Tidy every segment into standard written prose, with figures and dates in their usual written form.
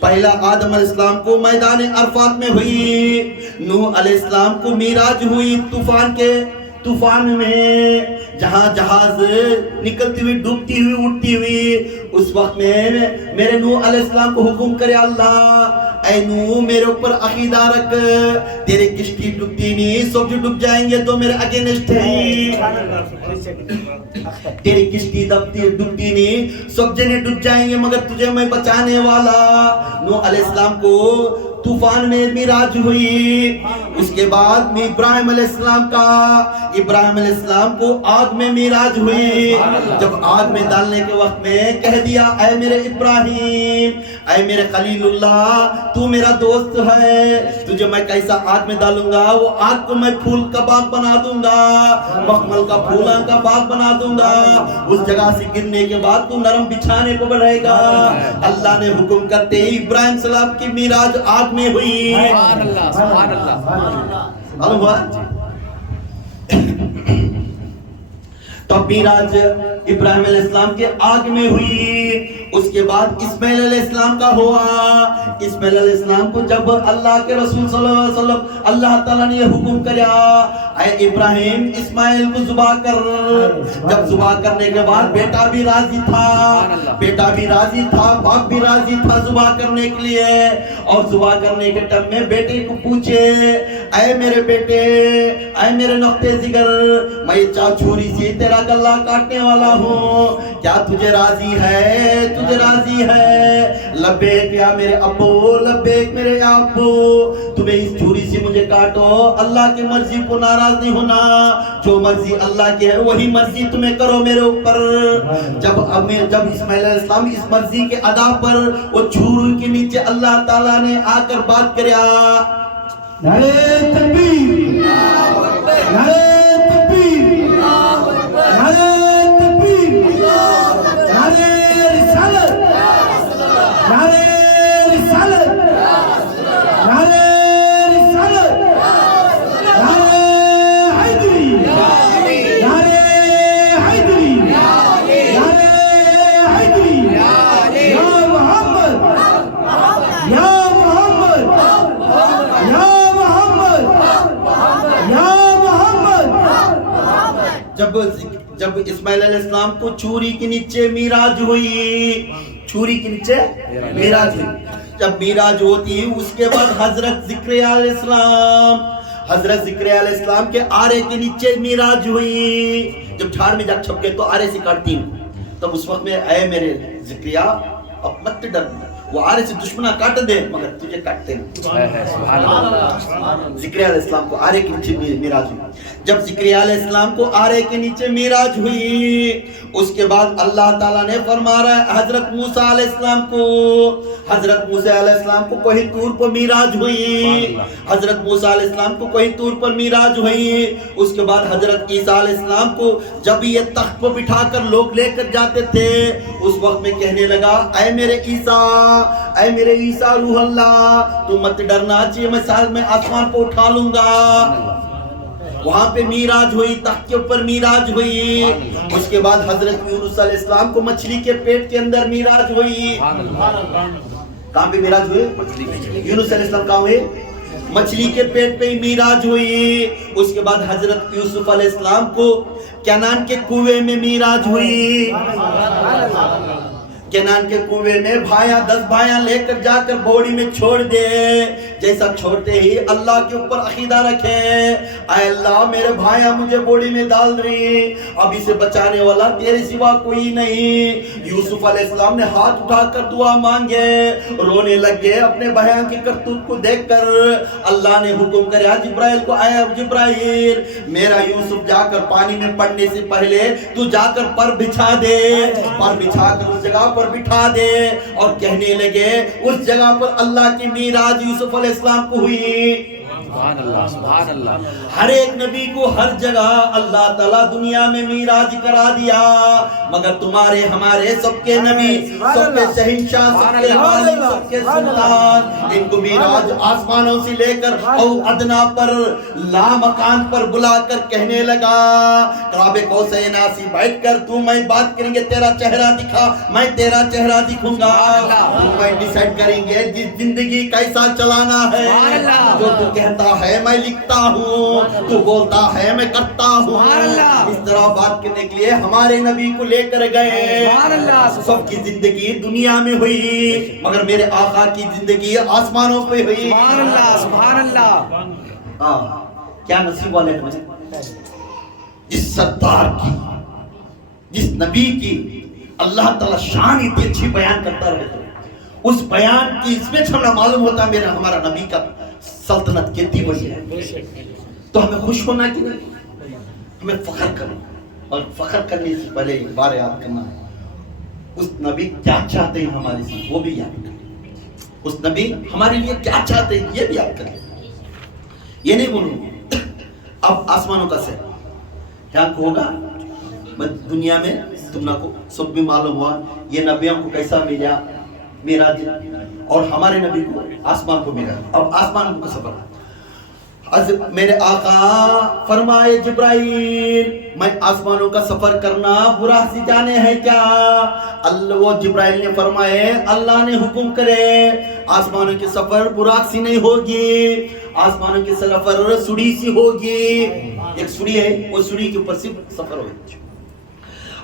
پہلا آدم علیہ السلام کو میدان عرفات میں ہوئی، نوح علیہ السلام کو معراج ہوئی طوفان میں، جہاں جہاز نکلتی ہوئی ڈوبتی ہوئی اٹھتی ہوئی، اس وقت میں میرے نوح علیہ السلام کو حکم کرے اللہ، اے نوح میرے اوپر عقیدہ رکھ، تیری کشتی ڈوبتی نہیں، سب جو ڈوب جائیں گے تو میرے اگینسٹ ہیں، تیری کشتی ڈوبتی نہیں، سب جنے ڈوب جائیں گے مگر تجھے میں بچانے والا۔ نوح علیہ السلام کو طوفان میں معراج ہوئی، اس کے بعد ابراہیم علیہ السلام کو آگ میں معراج ہوئی، جب آگ میں ڈالنے کے وقت میں کہہ دیا اے میرے ابراہیم، اے میرے خلیل اللہ، تو میرا دوست ہے، تجھے میں کیسا آگ میں ڈالوں گا، وہ آگ کو میں پھول کا باغ بنا دوں گا، مخمل کا پھولاں کا باغ بنا دوں گا، اس جگہ سے گرنے کے بعد تو نرم بچھانے کو بڑھے گا۔ اللہ نے حکم کرتے ہی ابراہیم صلی اللہ کی معراج آگ میں ہوئی۔ سبحان اللہ، سبحان اللہ۔ اللہ تو معراج ابراہیم علیہ السلام کے آگ میں ہوئی، اس کے بعد اسماعیل علیہ السلام کا ہوا۔ اسماعیل علیہ السلام کو جب اللہ کے رسول صلی اللہ علیہ وسلم اللہ تعالیٰ نے یہ حکم کریا اے ابراہیم اسماعیل کو ذبح کر، جب ذبح کرنے کے بعد بیٹا بھی راضی تھا، باپ بھی راضی تھا ذبح کرنے کے لیے، اور ذبح کرنے کے ٹائم میں بیٹے کو پوچھے اے میرے بیٹے، اے میرے نقطے جگر، میں چھری سے تیرا گلا کاٹنے والا ہوں، کیا تجھے راضی ہے؟ تجھے راضی ہے؟ لبیک یا میرے ابو، لبیک میرے ابو، تمہیں اس چھری سے مجھے کاٹو، اللہ کی مرضی کو ناراض نہیں ہونا، جو مرضی اللہ کی ہے وہی مرضی تمہیں کرو میرے اوپر۔ جب اسماعیل علیہ السلام اس مرضی کے ادا پر وہ چھری کے نیچے اللہ تعالیٰ نے آ کر بات کریا، نعرہ تکبیر، نعرہ تکبیر، نعرہ تکبیر، نعرہ رسالت، نعرہ رسالت، نعرہ رسالت، نعرہ حیدری، نعرہ حیدری، نعرہ حیدری، یا محمد، یا محمد، یا محمد، یا محمد۔ جب اسماعیل علیہ السلام کو چھری کے نیچے معراج ہوئی، چھری کے نیچے معراج ہوئی، جب معراج ہوتی اس کے بعد حضرت زکریا علیہ السلام کے آرے کے نیچے معراج ہوئی، جب جھاڑ میں جا چھپ گئے تو آرے سے کاٹتی ہیں، تب اس وقت میں اے میرے زکریا اب مت ڈر، وہ آرے سے دشمنہ کاٹ دے مگر تجھے کاٹتے ہیں۔ زکریا علیہ السلام کو آرے کے نیچے معراج ہوئی، جب زکریا علیہ السلام کو آرے کے نیچے معراج ہوئی، اس کے بعد اللہ تعالیٰ نے فرما رہا ہے حضرت موسیٰ علیہ السلام کو کوہ طور پر معراج ہوئی، حضرت موسیٰ علیہ السلام کو کوہ طور پر معراج ہوئی، اس کے بعد حضرت عیسیٰ علیہ السلام کو جب یہ تخت پر بٹھا کر لوگ لے کر جاتے تھے، اس وقت میں کہنے لگا اے میرے عیسیٰ روح اللہ، تو مت ڈرنا چاہیے، میں آسمان کو اٹھا لوں گا۔ وہاں پہ معراج ہوئی، تخت کے اوپر معراج ہوئی، اس کے بعد حضرت یونس علیہ السلام کو مچھلی کے پیٹ کے اندر معراج ہوئی۔ کہاں پہ معراج ہوئے؟ یونس علیہ السلام کہاں ہوئے؟ مچھلی کے پیٹ پہ ہی معراج ہوئی۔ اس کے بعد حضرت یوسف علیہ السلام کو کنعان کے کنویں میں معراج ہوئی، کنعان کے کنویں میں 10 بھائیاں لے کر جا کر بوڑی میں چھوڑ دے، جیسا چھوڑتے ہی اللہ کے اوپر عقیدہ رکھے اے اللہ میرے بھائیاں مجھے بوڑی میں ڈال رہی، اب اسے بچانے والا تیرے سوا کوئی نہیں۔ یوسف علیہ السلام نے ہاتھ اٹھا کر دعا مانگے، رونے لگے اپنے بھائیوں کی کرتوت کو دیکھ کر۔ اللہ نے حکم کریا جبرائیل کو، اے جبرائیل میرا یوسف جا کر پانی میں پڑنے سے پہلے تو جا کر پر بچھا دے، پر بچھا کر اس جگہ پر بٹھا دے، اور کہنے لگے اس جگہ پر اللہ کی معراج یوسف علیہ السلام کو ہوئی۔ سبحان اللہ سبحان اللہ. ہر ایک نبی کو ہر جگہ اللہ تعالیٰ دنیا میں میراج کرا دیا، مگر تمہارے ہمارے سب کے نبی، سب کے شہنشاہ، سب کے مالک، سب کے سلطان، ان کو میراج آسمانوں سے لے کر او ادنا پر لا مکان پر بلا کر کہنے لگا کعبے قوسین آسی بیٹھ کر تو میں بات کریں گے، تیرا چہرہ دکھا میں تیرا چہرہ دکھوں گا، میں ڈیسائیڈ کریں گے جس زندگی کیسا چلانا ہے، جو تو کہتا ہے میں لکھتا ہوں، تو بولتا ہے میں کرتا ہوں، اس طرح بات کرنے کے لیے ہمارے نبی کو لے کر گئے. سب کی زندگی دنیا میں ہوئی مگر میرے آقا کی زندگی آسمانوں پہ ہوئی. سبحان اللہ سبحان اللہ. کیا نصیب والے ہیں جس سردار کی، جس نبی کی اللہ تعالیٰ شان اتنی اچھی بیان کرتا رہتا ہے، اس بیان کی اس میں ہمیں معلوم ہوتا ہے میرا ہمارا نبی کا سلطنت کتنی بڑی ہے. تو ہمیں خوش ہونا کہ نہیں، ہمیں فخر کرنا، اور فخر کرنے سے پہلے ایک بار یاد کرنا ہے اس نبی کیا چاہتے ہیں ہمارے ساتھ، وہ بھی یاد کریں. اس نبی ہمارے لیے کیا چاہتے ہیں یہ بھی یاد کریں. یہ نہیں بولوں اب آسمانوں کا سیر کیا ہوگا دنیا میں، تم نہ کو سب بھی معلوم ہوا یہ نبیوں کو کیسا ملا میراج، اور ہمارے نبی کو آسمان کو ملا. اب آسمان کو سفر، میرے آقا فرمائے جبرائیل میں آسمانوں کا سفر کرنا برا سی جانے ہے کیا؟ وہ جبرائیل نے فرمائے اللہ نے حکم کرے آسمانوں کے سفر براق سی نہیں ہوگی، آسمانوں کے سفر سڑی سی ہوگی. ایک سڑی ہے، وہ سڑی کے اوپر صرف سفر ہوگی.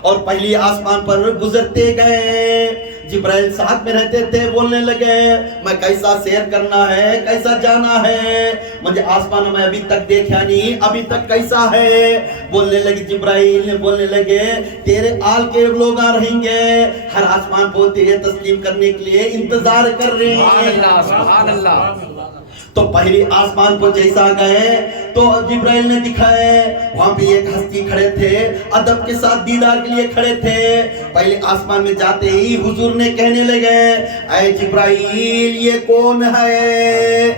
اور پہلی آسمان پر گزرتے گئے، جبرائیل ساتھ میں رہتے تھے، بولنے لگے میں کیسا سیر کرنا ہے، کیسا جانا ہے، مجھے آسمان میں ابھی تک دیکھا نہیں، ابھی تک کیسا ہے. بولنے لگے جبرائیل نے، بولنے لگے تیرے آل کے لوگ آ رہیں گے، ہر آسمان کو تیرے تسلیم کرنے کے لیے انتظار کر رہے ہیں. سبحان اللہ. تو پہلی آسمان کو جیسا گئے تو جبرائیل نے دکھائے، وہاں پہ ایک ہستی کھڑے تھے، ادب کے ساتھ دیدار کے لیے کھڑے تھے. پہلے آسمان میں جاتے ہی حضور نے کہنے لگے اے جبرائیل یہ کون ہے؟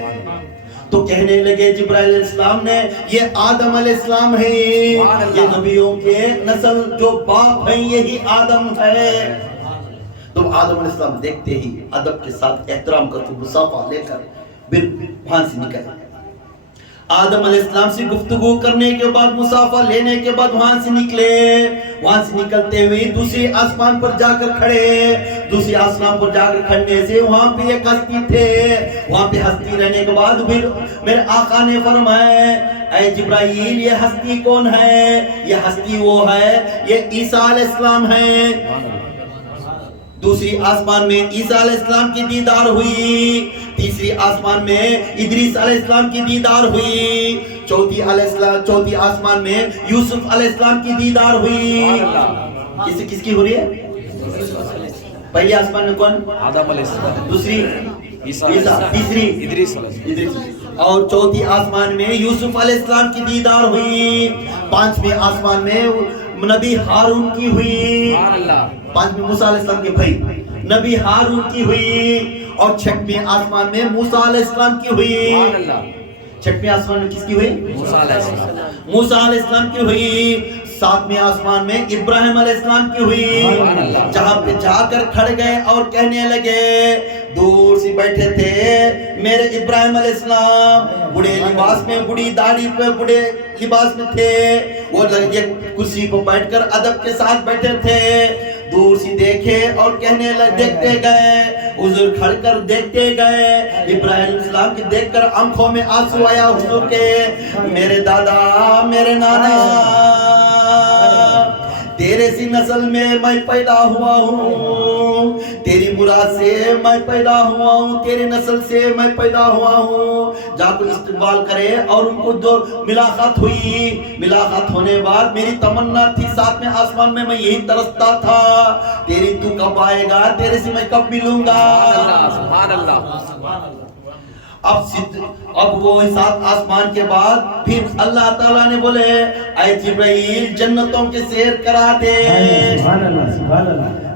تو کہنے لگے جبرائیل علیہ السلام نے یہ آدم علیہ السلام ہے، یہ نبیوں کے نسل جو باپ ہیں یہی آدم ہے. تو آدم علیہ السلام دیکھتے ہی ادب کے ساتھ احترام کرتے مصافحہ لے کر پھر وہاں سے نکلے. آدم علیہ السلام سے گفتگو کرنے کے بعد مصافحہ لینے کے بعد وہاں سے نکلے. وہاں سے نکلتے ہوئے دوسری آسمان پر جا کر کھڑے. دوسری آسمان پر جا کر کھڑنے سے وہاں پہ ایک ہستی تھے. وہاں پہ ہستی رہنے کے بعد پھر میرے آقا نے فرمایا اے جبرائیل یہ ہستی کون ہے؟ یہ ہستی وہ ہے، یہ عیسیٰ علیہ السلام ہے. دوسری آسمان میں عیسیٰ علیہ السلام کی دیدار ہوئی. تیسری آسمان میں ادریس علیہ السلام کی دیدار ہوئی. چوتھی آسمان میں یوسف علیہ السلام کی دیدار ہوئی. کس کی ہو رہی ہے؟ پہلی آسمان میں کون؟ آدم علیہ السلام. دوسری عیسیٰ، تیسری ادریس علیہ السلام. اور چوتھی آسمان میں یوسف علیہ السلام کی دیدار ہوئی. پانچویں آسمان میں نبی ہارون کی ہوئی. پانچویں موسیٰ علیہ السلام کے بھائی نبی ہارون کی ہوئی. اور چھٹویں آسمان میں موسیٰ علیہ السلام کی ہوئی. چھٹویں آسمان میں کس کی ہوئی؟ موسیٰ علیہ السلام. موسیٰ علیہ السلام کی ہوئی. ساتویں آسمان میں ابراہیم علیہ السلام کی ہوئی. جہاں پہ جا کر کھڑ گئے اور کہنے لگے، دور سے بیٹھے تھے میرے ابراہیم علیہ السلام، بڑے لباس میں، بڑی داڑھی پہ بڑے لباس میں تھے. وہ کرسی پر بیٹھ کر ادب کے ساتھ بیٹھے تھے. دور سے دیکھے اور کہنے لگے، دیکھتے گئے، حضور کھڑ کر دیکھتے گئے. ابراہیم علیہ السلام کی دیکھ کر آنکھوں میں آنسو آیا حضور کے. میرے دادا، میرے نانا، تیرے سی نسل میں پیدا ہوا ہوں، تیری مراد سے میں پیدا ہوا ہوں، تیرے نسل سے میں پیدا ہوا ہوں. جا کر استقبال کرے. اور ان کو جو ملاقات ہوئی، ملاقات ہونے بعد میری تمنا تھی ساتھ میں آسمان میں یہی ترستا تھا، تیری تو کب آئے گا، تیرے سے میں کب ملوں گا. سبحان اللہ. اب وہ سات آسمان کے بعد پھر اللہ تعالیٰ نے بولے اے جبرائیل جنتوں کے سیر کرا دے.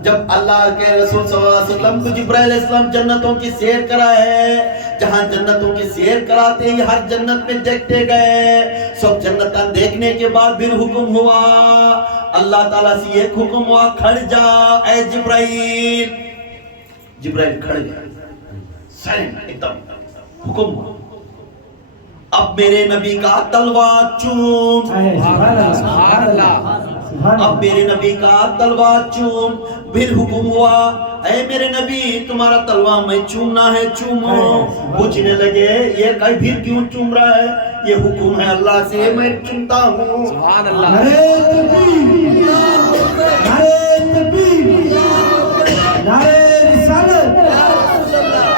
جب اللہ کے رسول صلی اللہ علیہ وسلم کو جبرائیل علیہ السلام جنتوں کی سیر کرائے، جہاں جنتوں کی سیر کراتے ہی ہر جنت میں دیکھتے گئے، سب جنتاں دیکھنے کے بعد پھر حکم ہوا، اللہ تعالیٰ سے ایک حکم ہوا، کھڑ جا اے جبرائیل۔ جبرائیل کھڑ گئے، سائلنٹ ایک دم، حکم ہوا اب میرے نبی کا تلوار چوم، سبحان اللہ، اب میرے نبی کا تلوار چوم۔ پھر حکم ہوا اے میرے نبی تمہارا تلوار میں چومنا ہے، چومو۔ پوچھنے لگے یہ کئی پھر کیوں چوم رہا ہے؟ یہ حکم ہے اللہ سے، میں چومتا ہوں۔ سبحان اللہ، نعرہ تکبیر، نعرہ تکبیر، نعرہ رسالت،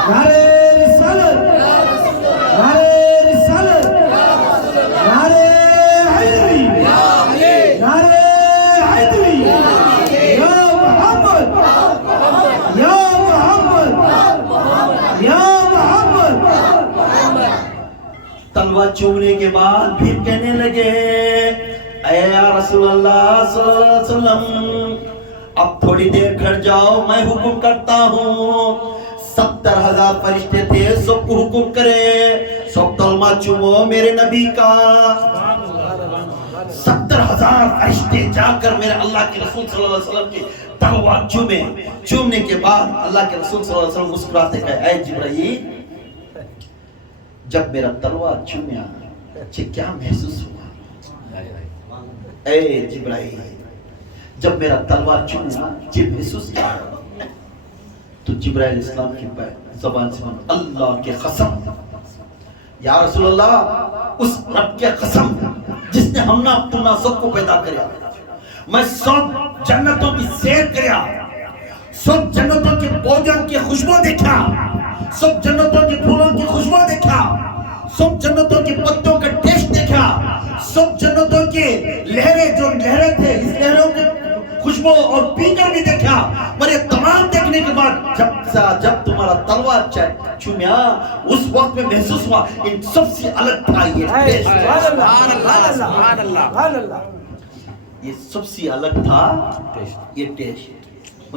نعرہ رسالت، نعرہ رسالت، نعرہ حیدری، نعرہ حیدری، یا محمد، یا محمد، یا محمد۔ تلوار چومنے کے بعد پھر کہنے لگے اے یا رسول اللہ صلی اللہ علیہ وسلم اب تھوڑی دیر کھڑ جاؤ، میں حکم کرتا ہوں۔ 70,000 فرشتے تھے، سب کو حکم کرے سب تلوار چومو میرے نبی کا۔ 70,000 فرشتے جا کر میرے اللہ کے رسول صلی اللہ علیہ وسلم کی تلوار چومے۔ چومنے کے بعد اللہ کے رسول صلی اللہ علیہ وسلم مسکراتے کہے اے جبرائیل جب میرا تلوار چومیا تجھے کیا محسوس ہوا؟ اے جبرائیل جب میرا تلوار چومیا تجھے محسوس کیا ہوا؟ تو جبرائیل اسلام کی زبان سے اللہ کے قسم یا رسول اللہ اس رب کے قسم جس نے ہم نہ سب کو پیدا کریا، میں سب جنتوں کی سیر کریا، سب جنتوں کے پودوں کی خوشبو دیکھا، سب جنتوں کے پھولوں کی خوشبو دیکھا، سب جنتوں کے پتوں کا ٹیسٹ دیکھا، سب جنتوں کے لہریں جو لہریں تھے اس لہروں کی خوشبو اور پی کر بھی دیکھا۔ پر یہ تمام دیکھنے کے بعد جب تمہارا تلوار چومیا اس وقت میں محسوس ہوا ان سب سے الگ تھا یہ ٹیسٹ، سبحان اللہ، یہ سب سے الگ تھا یہ ٹیسٹ۔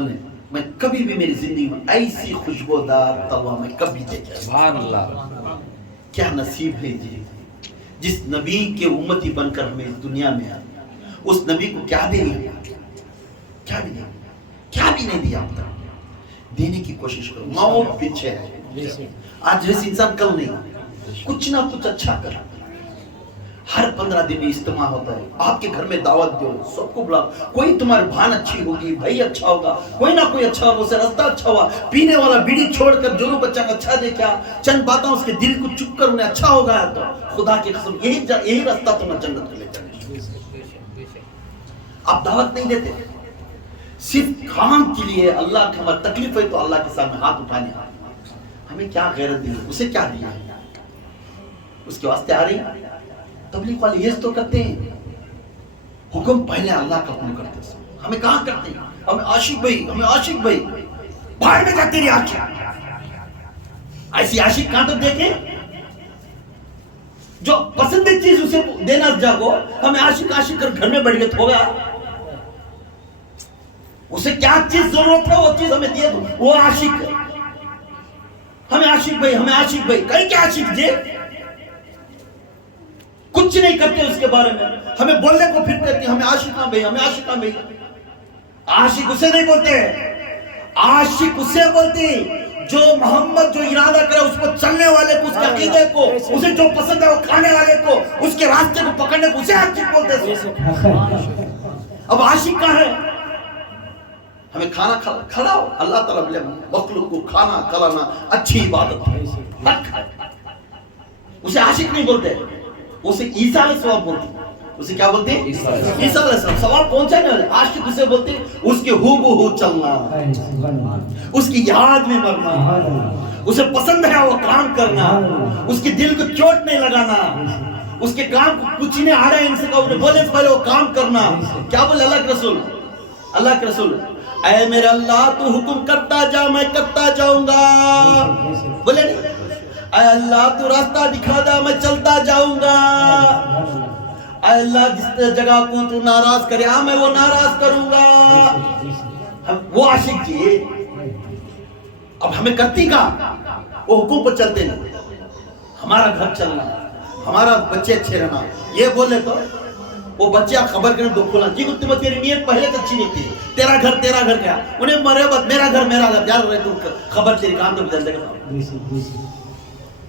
میں کبھی بھی میری زندگی میں ایسی خوشبودار تلوار میں کبھی دیکھا۔ سبحان اللہ، کیا نصیب ہے جی جس نبی کے امتی بن کر ہمیں اس دنیا میں آئے، اس نبی کو کیا دے دیا، کیا بھی نہیں، کیا بھی نہیں دیا، دینے کی کوشش کرو۔ موت پیچھے ہے، آج جیسے انسان کل نہیں، کچھ نہ کچھ اچھا کر۔ ہر 15 دن میں اجتماع ہوتا ہے، آپ کے گھر میں دعوت دو، سب کو بلاؤ، کوئی تمہاری بہن اچھی ہوگی، بھائی اچھا ہوگا، کوئی نہ کوئی اچھا ہوگا، اسے رستہ اچھا ہوا، پینے والا بیڑی چھوڑ کر جو بچہ اچھا دیکھا، چند باتیں اس کے دل کو چپ کر انہیں اچھا ہوگا، تو خدا کی قسم یہی رستہ تمہیں جنت کو لے جانے۔ آپ دعوت نہیں دیتے، صرف کام کے لیے اللہ کی ہماری تکلیف ہے تو اللہ کے سامنے ہاتھ اٹھانے، ہمیں کیا غیرت دی، اسے کیا دیا، اس کے واسطے آ رہی تبلیغ والے یہ تو کرتے ہیں، حکم پہلے اللہ کا حکم کرتے ہیں، ہمیں کہاں کرتے ہیں، ہمیں عاشق بھائی باہر میں جاتے رہے آنکھیں، ایسی عاشق کہاں تک دیکھیں جو پسندی چیز اسے دینا جاگو، ہمیں عاشق کر گھر میں بیٹھ گئے ہو گیا، اسے کیا چیز ضرورت ہے وہ چیز ہمیں دیے، وہ عاشق ہے، ہمیں عاشق بھائی کہیں کیا عاشق جے کچھ نہیں کرتے اس کے بارے میں، ہمیں بولنے کو پھر کہتے ہیں ہمیں عاشقاں بھائی، عاشق اسے نہیں بولتے، عاشق اسے بولتے جو محمد جو ارادہ کرے اس پر چلنے والے کو، اس کے عقیدے کو، اسے جو پسند ہے وہ کھانے والے کو، اس کے راستے کو پکڑنے کو، اسے عاشق بولتے ہیں۔ اب عاشق کہاں ہے؟ ہمیں کھانا کھلاؤ، اللہ تعالیٰ بولے مخلوق کو کھانا کھلانا اچھی عبادت ہے، اسے عاشق نہیں بولتے، اسے عیسیٰ علیہ السلام بولتے ہیں، اسے کیا بولتے ہیں؟ عیسیٰ علیہ السلام۔ سوال پہنچا نہیں، عاشق اسے بولتے ہیں اس کے ہو بہو چلنا، اس کی یاد میں مرنا، اسے پسند ہے وہ کام کرنا، اس کے دل کو چوٹ نہیں لگانا، اس کے کام کو کچھ نہیں آ رہا ہے ان سے کہا بولے سے پہلے وہ کام کرنا۔ کیا بولے اللہ کے رسول اے میرا اللہ تو حکم کرتا جا میں کرتا جاؤں گا، بولے نہیں اے اللہ تو راستہ دکھا دا میں چلتا جاؤں گا، اے اللہ جس جگہ کو تو ناراض کرے میں وہ ناراض کروں گا، وہ عاشق جی اب ہمیں کرتی کا وہ حکم پر چلتے نہیں، ہمارا گھر چلنا، ہمارا بچے اچھے رہنا، یہ بولے تو وہ بچے خبر کریں دو کھولا جی کو تیری نیت پہلے تو اچھی نہیں تھی، تیرا گھر کیا انہیں مرے بات میرا گھر یار رہے تو خبر تیری کام تو بدل دے گا،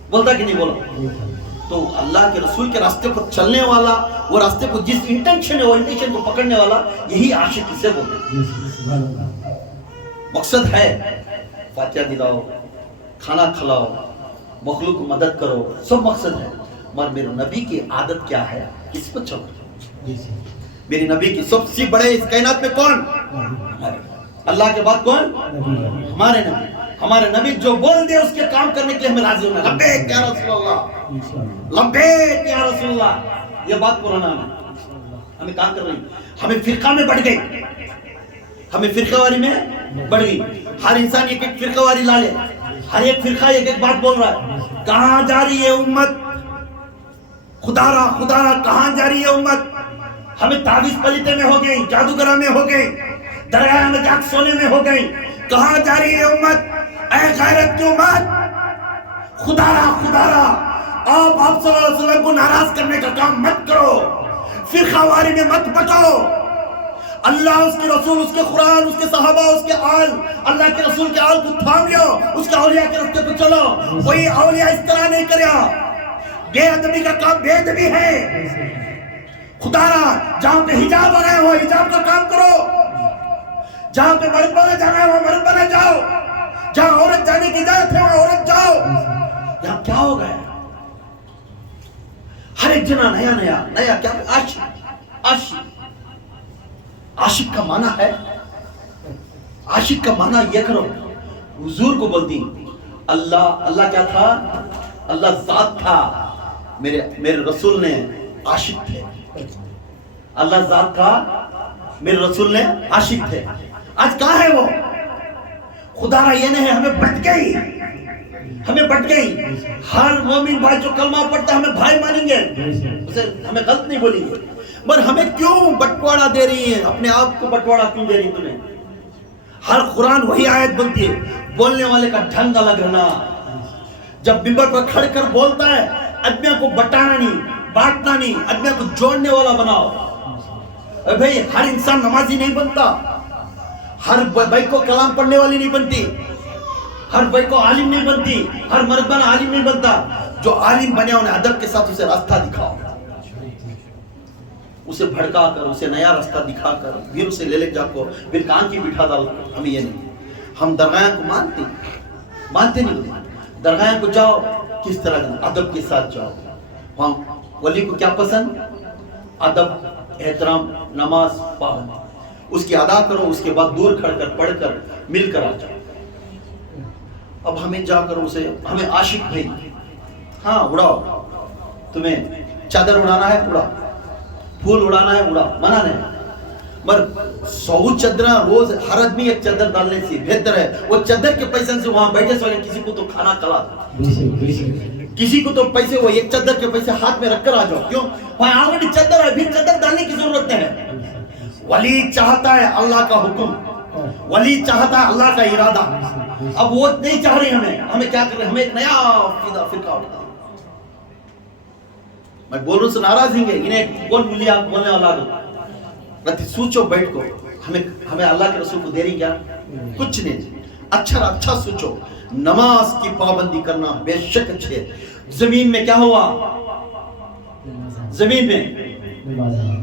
بولتا کہ نہیں بولا؟ تو اللہ کے رسول کے راستے پر چلنے والا، وہ راستے کو جس انٹینشن ہے وہ انٹینشن کو پکڑنے والا، یہی عاشق کسے بولتے ہیں۔ مقصد ہے فاتحہ دلاؤ، کھانا کھلاؤ، مخلوق کو مدد کرو، سب مقصد ہے، مگر میرے نبی کی عادت کیا ہے، کس پر چلو؟ میری نبی کی سب سے بڑے اس کائنات میں کون؟ اللہ کے بعد کون؟ ہمارے نبی۔ ہمارے نبی جو بول دے اس کے کام کرنے کے ہمیں راضی ہونا، لبیک یا رسول اللہ، لبیک یا رسول اللہ، یہ بات قرآن ہے۔ ہمیں کام کر رہی، ہمیں فرقہ میں بڑھ گئی، ہمیں فرقہ واری میں بڑھ گئی، ہر انسان ایک ایک فرقہ واری لا لے، ہر ایک فرقہ ایک ایک بات بول رہا ہے، کہاں جا رہی ہے امت؟ خدا را کہاں جا رہی ہے امت؟ ہمیں تعویذ پلیتے میں ہو گئی، جادوگرہ میں ہو گئی، درگاہ میں جا کے سونے میں ہو گئی، کہاں جا رہی ہے امت؟ اے غیرت کی امت، خدا را آپ صلی اللہ علیہ وسلم کو ناراض کرنے کا کام مت کرو، فرقہ واری میں مت بٹاؤ، اللہ، اس کے رسول، اس کے قرآن، اس کے صحابہ، اس کے آل، اللہ کے رسول کے آل کو تھام لو، اس کے اولیاء کے راستے پہ چلو۔ وہی اولیاء اس طرح نہیں کریا، بے ادبی کا کام بے ادبی ہے۔ خدا را جہاں پہ حجاب آ رہا ہے وہ حجاب کا کام کرو، جہاں پہ مرد بنا جانا ہے وہ مرد بنا جاؤ، جہاں عورت جانے کی اجازت ہے وہاں عورت جاؤ۔ یہاں کیا ہو گیا؟ ہر ایک جنا نیا کیا؟ عاشق کا معنی ہے، عاشق کا معنی یہ کرو، حضور کو بولتی اللہ کیا تھا؟ اللہ ذات تھا، میرے رسول نے عاشق تھے، اللہ ذات تھا، میرے رسول نے عاشق تھے۔ آج کہاں ہے وہ؟ خدا را یہ نہیں ہے، ہمیں بٹ گئی، ہر مومن بھائی جو کلمہ پڑھتا ہے ہمیں بھائی مانیں گے، اسے ہمیں غلط نہیں بولیں گے، مگر ہمیں کیوں بٹوارا دے رہی ہیں؟ اپنے آپ کو بٹوارا کیوں دے رہی ہیں تمہیں؟ ہر قرآن وہی آیت بولتی ہے، بولنے والے کا ڈھنگ الگ رہنا، جب منبر پر کھڑ کر بولتا ہے آدمیوں کو بٹانا نہیں، بانٹنا نہیں، آدمیوں کو جوڑنے والا بناؤ۔ بھئی ہر انسان نمازی نہیں بنتا، ہر بھائی کو کلام پڑھنے والی نہیں بنتی، ہر بھائی کو عالم نہیں بنتی، ہر مرد عالم نہیں بنتا۔ جو عالم بنے انہیں ادب کے ساتھ اسے راستہ دکھاؤ، اسے بھڑکا کر، اسے نیا راستہ دکھا کر، پھر اسے لے جا کو، پھر کان کی بٹھا ڈال۔ ہمیں یہ نہیں، ہم درگاہ کو مانتے نہیں، درگاہ کو جاؤ کس طرح ادب کے ساتھ جاؤ۔ ہم ولی کو کیا پسند؟ ادب، احترام، نماز پابندی، اس کی ادا کرو، اس کے بعد دور کھڑ کر پڑھ کر مل کر آ جاؤ۔ اب ہمیں جا کر اسے، ہمیں عاشق بھائی، ہاں اڑاؤ، تمہیں چادر اڑانا ہے اڑا، پھول اڑانا ہے اڑا، منع نہیں، مگر 100 چادر روز ہر آدمی ایک چادر ڈالنے سے بہتر ہے وہ چادر کے پیسے سے وہاں بیٹھے سوئے کسی کو تو کھانا کھلا، کسی کو تو پیسے، وہ ایک چادر کے پیسے ہاتھ میں رکھ کر آ جاؤ۔ کیوں؟ وہاں آلریڈی چادر ہے، پھر چادر ڈالنے کی ضرورت ہے۔ ولی چاہتا ہے اللہ کا حکم، ولی چاہتا ہے اللہ کا ارادہ، اب وہ نہیں چاہ رہی، ہمیں کیا کر رہے ہیں؟ ہمیں ایک نیا فرقہ اٹھا۔ میں بول رہا ہوں سے ناراض ہیں گے، انہیں کون ملی آپ بولنے والا لوگ؟ سوچو بیٹھ کو، ہمیں اللہ کے رسول کو دے رہی کیا؟ کچھ نہیں، اچھا سوچو۔ نماز کی پابندی کرنا بے شک اچھے۔ زمین میں کیا ہوا؟ زمین میں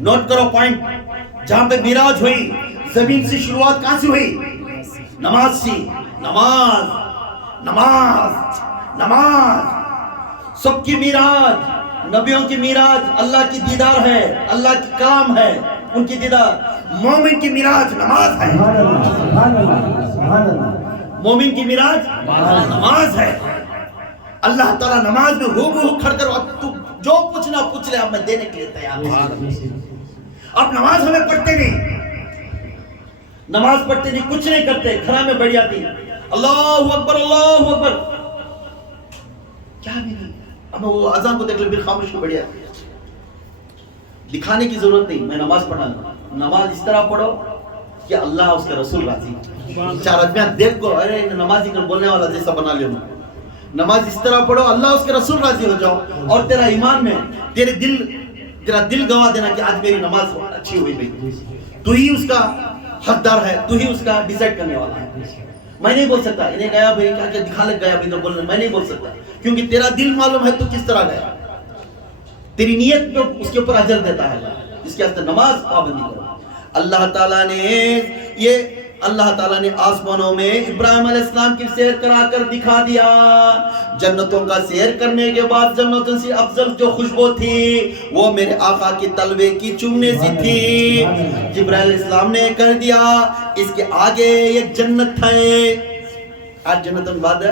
نوٹ کرو پوائنٹ، جہاں پہ میراج ہوئی، زمین سے شروعات کہاں سے ہوئی؟ نماز سے۔ نماز سب کی میراج، نبیوں کی میراج اللہ کی دیدار ہے، اللہ کی کلام ہے، ان کی دیدار۔ مومن کی میراج نماز ہے، مومن کی میراج نماز ہے۔ اللہ تعالیٰ نماز میں ہو کھڑ کر، اب تو جو پوچھنا پوچھ لے، اب میں دینے کے لیے تیار ہوں۔ اب نماز ہمیں پڑھتے نہیں، نماز پڑھتے نہیں، کچھ نہیں کرتے، گھر میں بیٹھ جاتی، اللہ اکبر اللہ اکبر، کیا بھی نہیں۔ اب وہ اذان کو دیکھ لے، پھر خاموش کو بیٹھ جاتی۔ دکھانے کی ضرورت نہیں، میں نماز پڑھا، نماز اس طرح پڑھو کہ اللہ اس کا رسول راضی ہے. چار آدمی دیکھ کو ارے نمازی کر بولنے والا جیسا بنا لے, نماز اس طرح پڑھو اللہ اس کے رسول راضی ہو جاؤ, اور تیرا ایمان میں تیرا دل گواہ دینا کہ آج میری نماز اچھی ہوئی بھائی. تو ہی اس کا حقدار ہے, تو ہی اس کا ڈیسائیڈ کرنے والا ہے. میں نہیں بول سکتا انہیں گیا بھائی کیا کیا دکھا لگ گیا بھائی بولنے, میں نہیں بول سکتا کیونکہ تیرا دل معلوم ہے تو کس طرح گیا. تیری نیت پہ اس کے اوپر اجر دیتا ہے اللہ. اس کے واسطے نماز پابندی کرو. اللہ تعالیٰ نے آسمانوں میں ابراہیم علیہ السلام کی سیر کرا کر دکھا دیا. جنتوں کا سیر کرنے کے بعد جنتوں سے افضل جو خوشبو تھی وہ میرے آقا کی تلوے کی چومنے سے تھی. جبرائیل علیہ السلام نے کر دیا اس کے آگے ایک جنت ہے. آج جنتوں کے بعد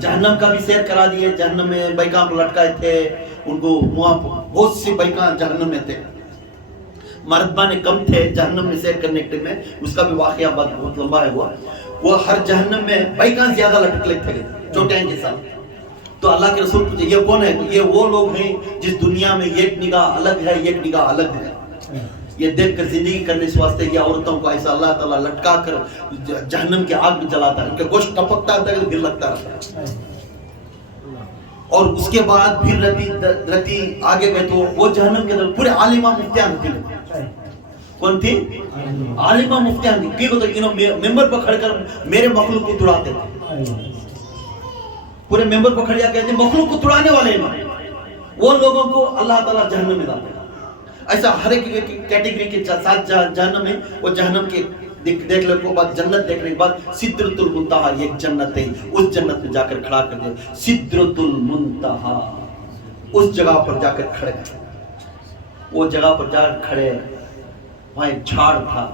جہنم کا بھی سیر کرا دیے. جہنم میں بیکاں کو لٹکائے تھے, ان کو وہاں بہت سی بیکاں جہنم میں تھے, مرتبہ نے کم تھے جہنم میں سیر کرنے کے میں. اس کا بھی واقعہ بہت لمبا ہے. وہ ہر جہنم میں بیکاں زیادہ لٹکے تھے چوٹیاں کے ساتھ. تو اللہ کے رسول پوچھے یہ کون ہے؟ یہ وہ لوگ ہیں جس دنیا میں ایک نگاہ الگ ہے ایک نگاہ الگ ہے. یہ دیکھ کر زندگی کرنے سے واسطے یہ عورتوں کو ایسا اللہ تعالیٰ لٹکا کر جہنم کی آگ میں جلاتا ہے. ان کا گوشت ٹپکتا ہے پھر لگتا رہتا ہے. اور اس کے بعد پھر رتی آگے گئے تو وہ جہنم کے اندر پورے عالمہ مفتیان تھے. کون تھی؟ عالمہ مفتیان تھی. کیوں تو انہوں ممبر پر کھڑ کر میرے مخلوق کو تڑاتے تھے. پورے ممبر پر کھڑیا کہتے ہیں مخلوق کو تڑانے والے امام, وہ لوگوں کو اللہ تعالیٰ جہنم میں لاتے ہیں. ایسا ہر ایک کیٹیگری کے ساتھ جہنم ہے. وہ جہنم کے دیکھ لے کے بعد جنت دیکھنے کے بعد سدرۃ المنتہا ایک جنت ہے. اس جنت میں جا کر کھڑا کر دے. سدرۃ المنتہا اس جگہ پر جا کر کھڑے. وہ جگہ پر جا کر کھڑے, وہاں ایک جھاڑ تھا.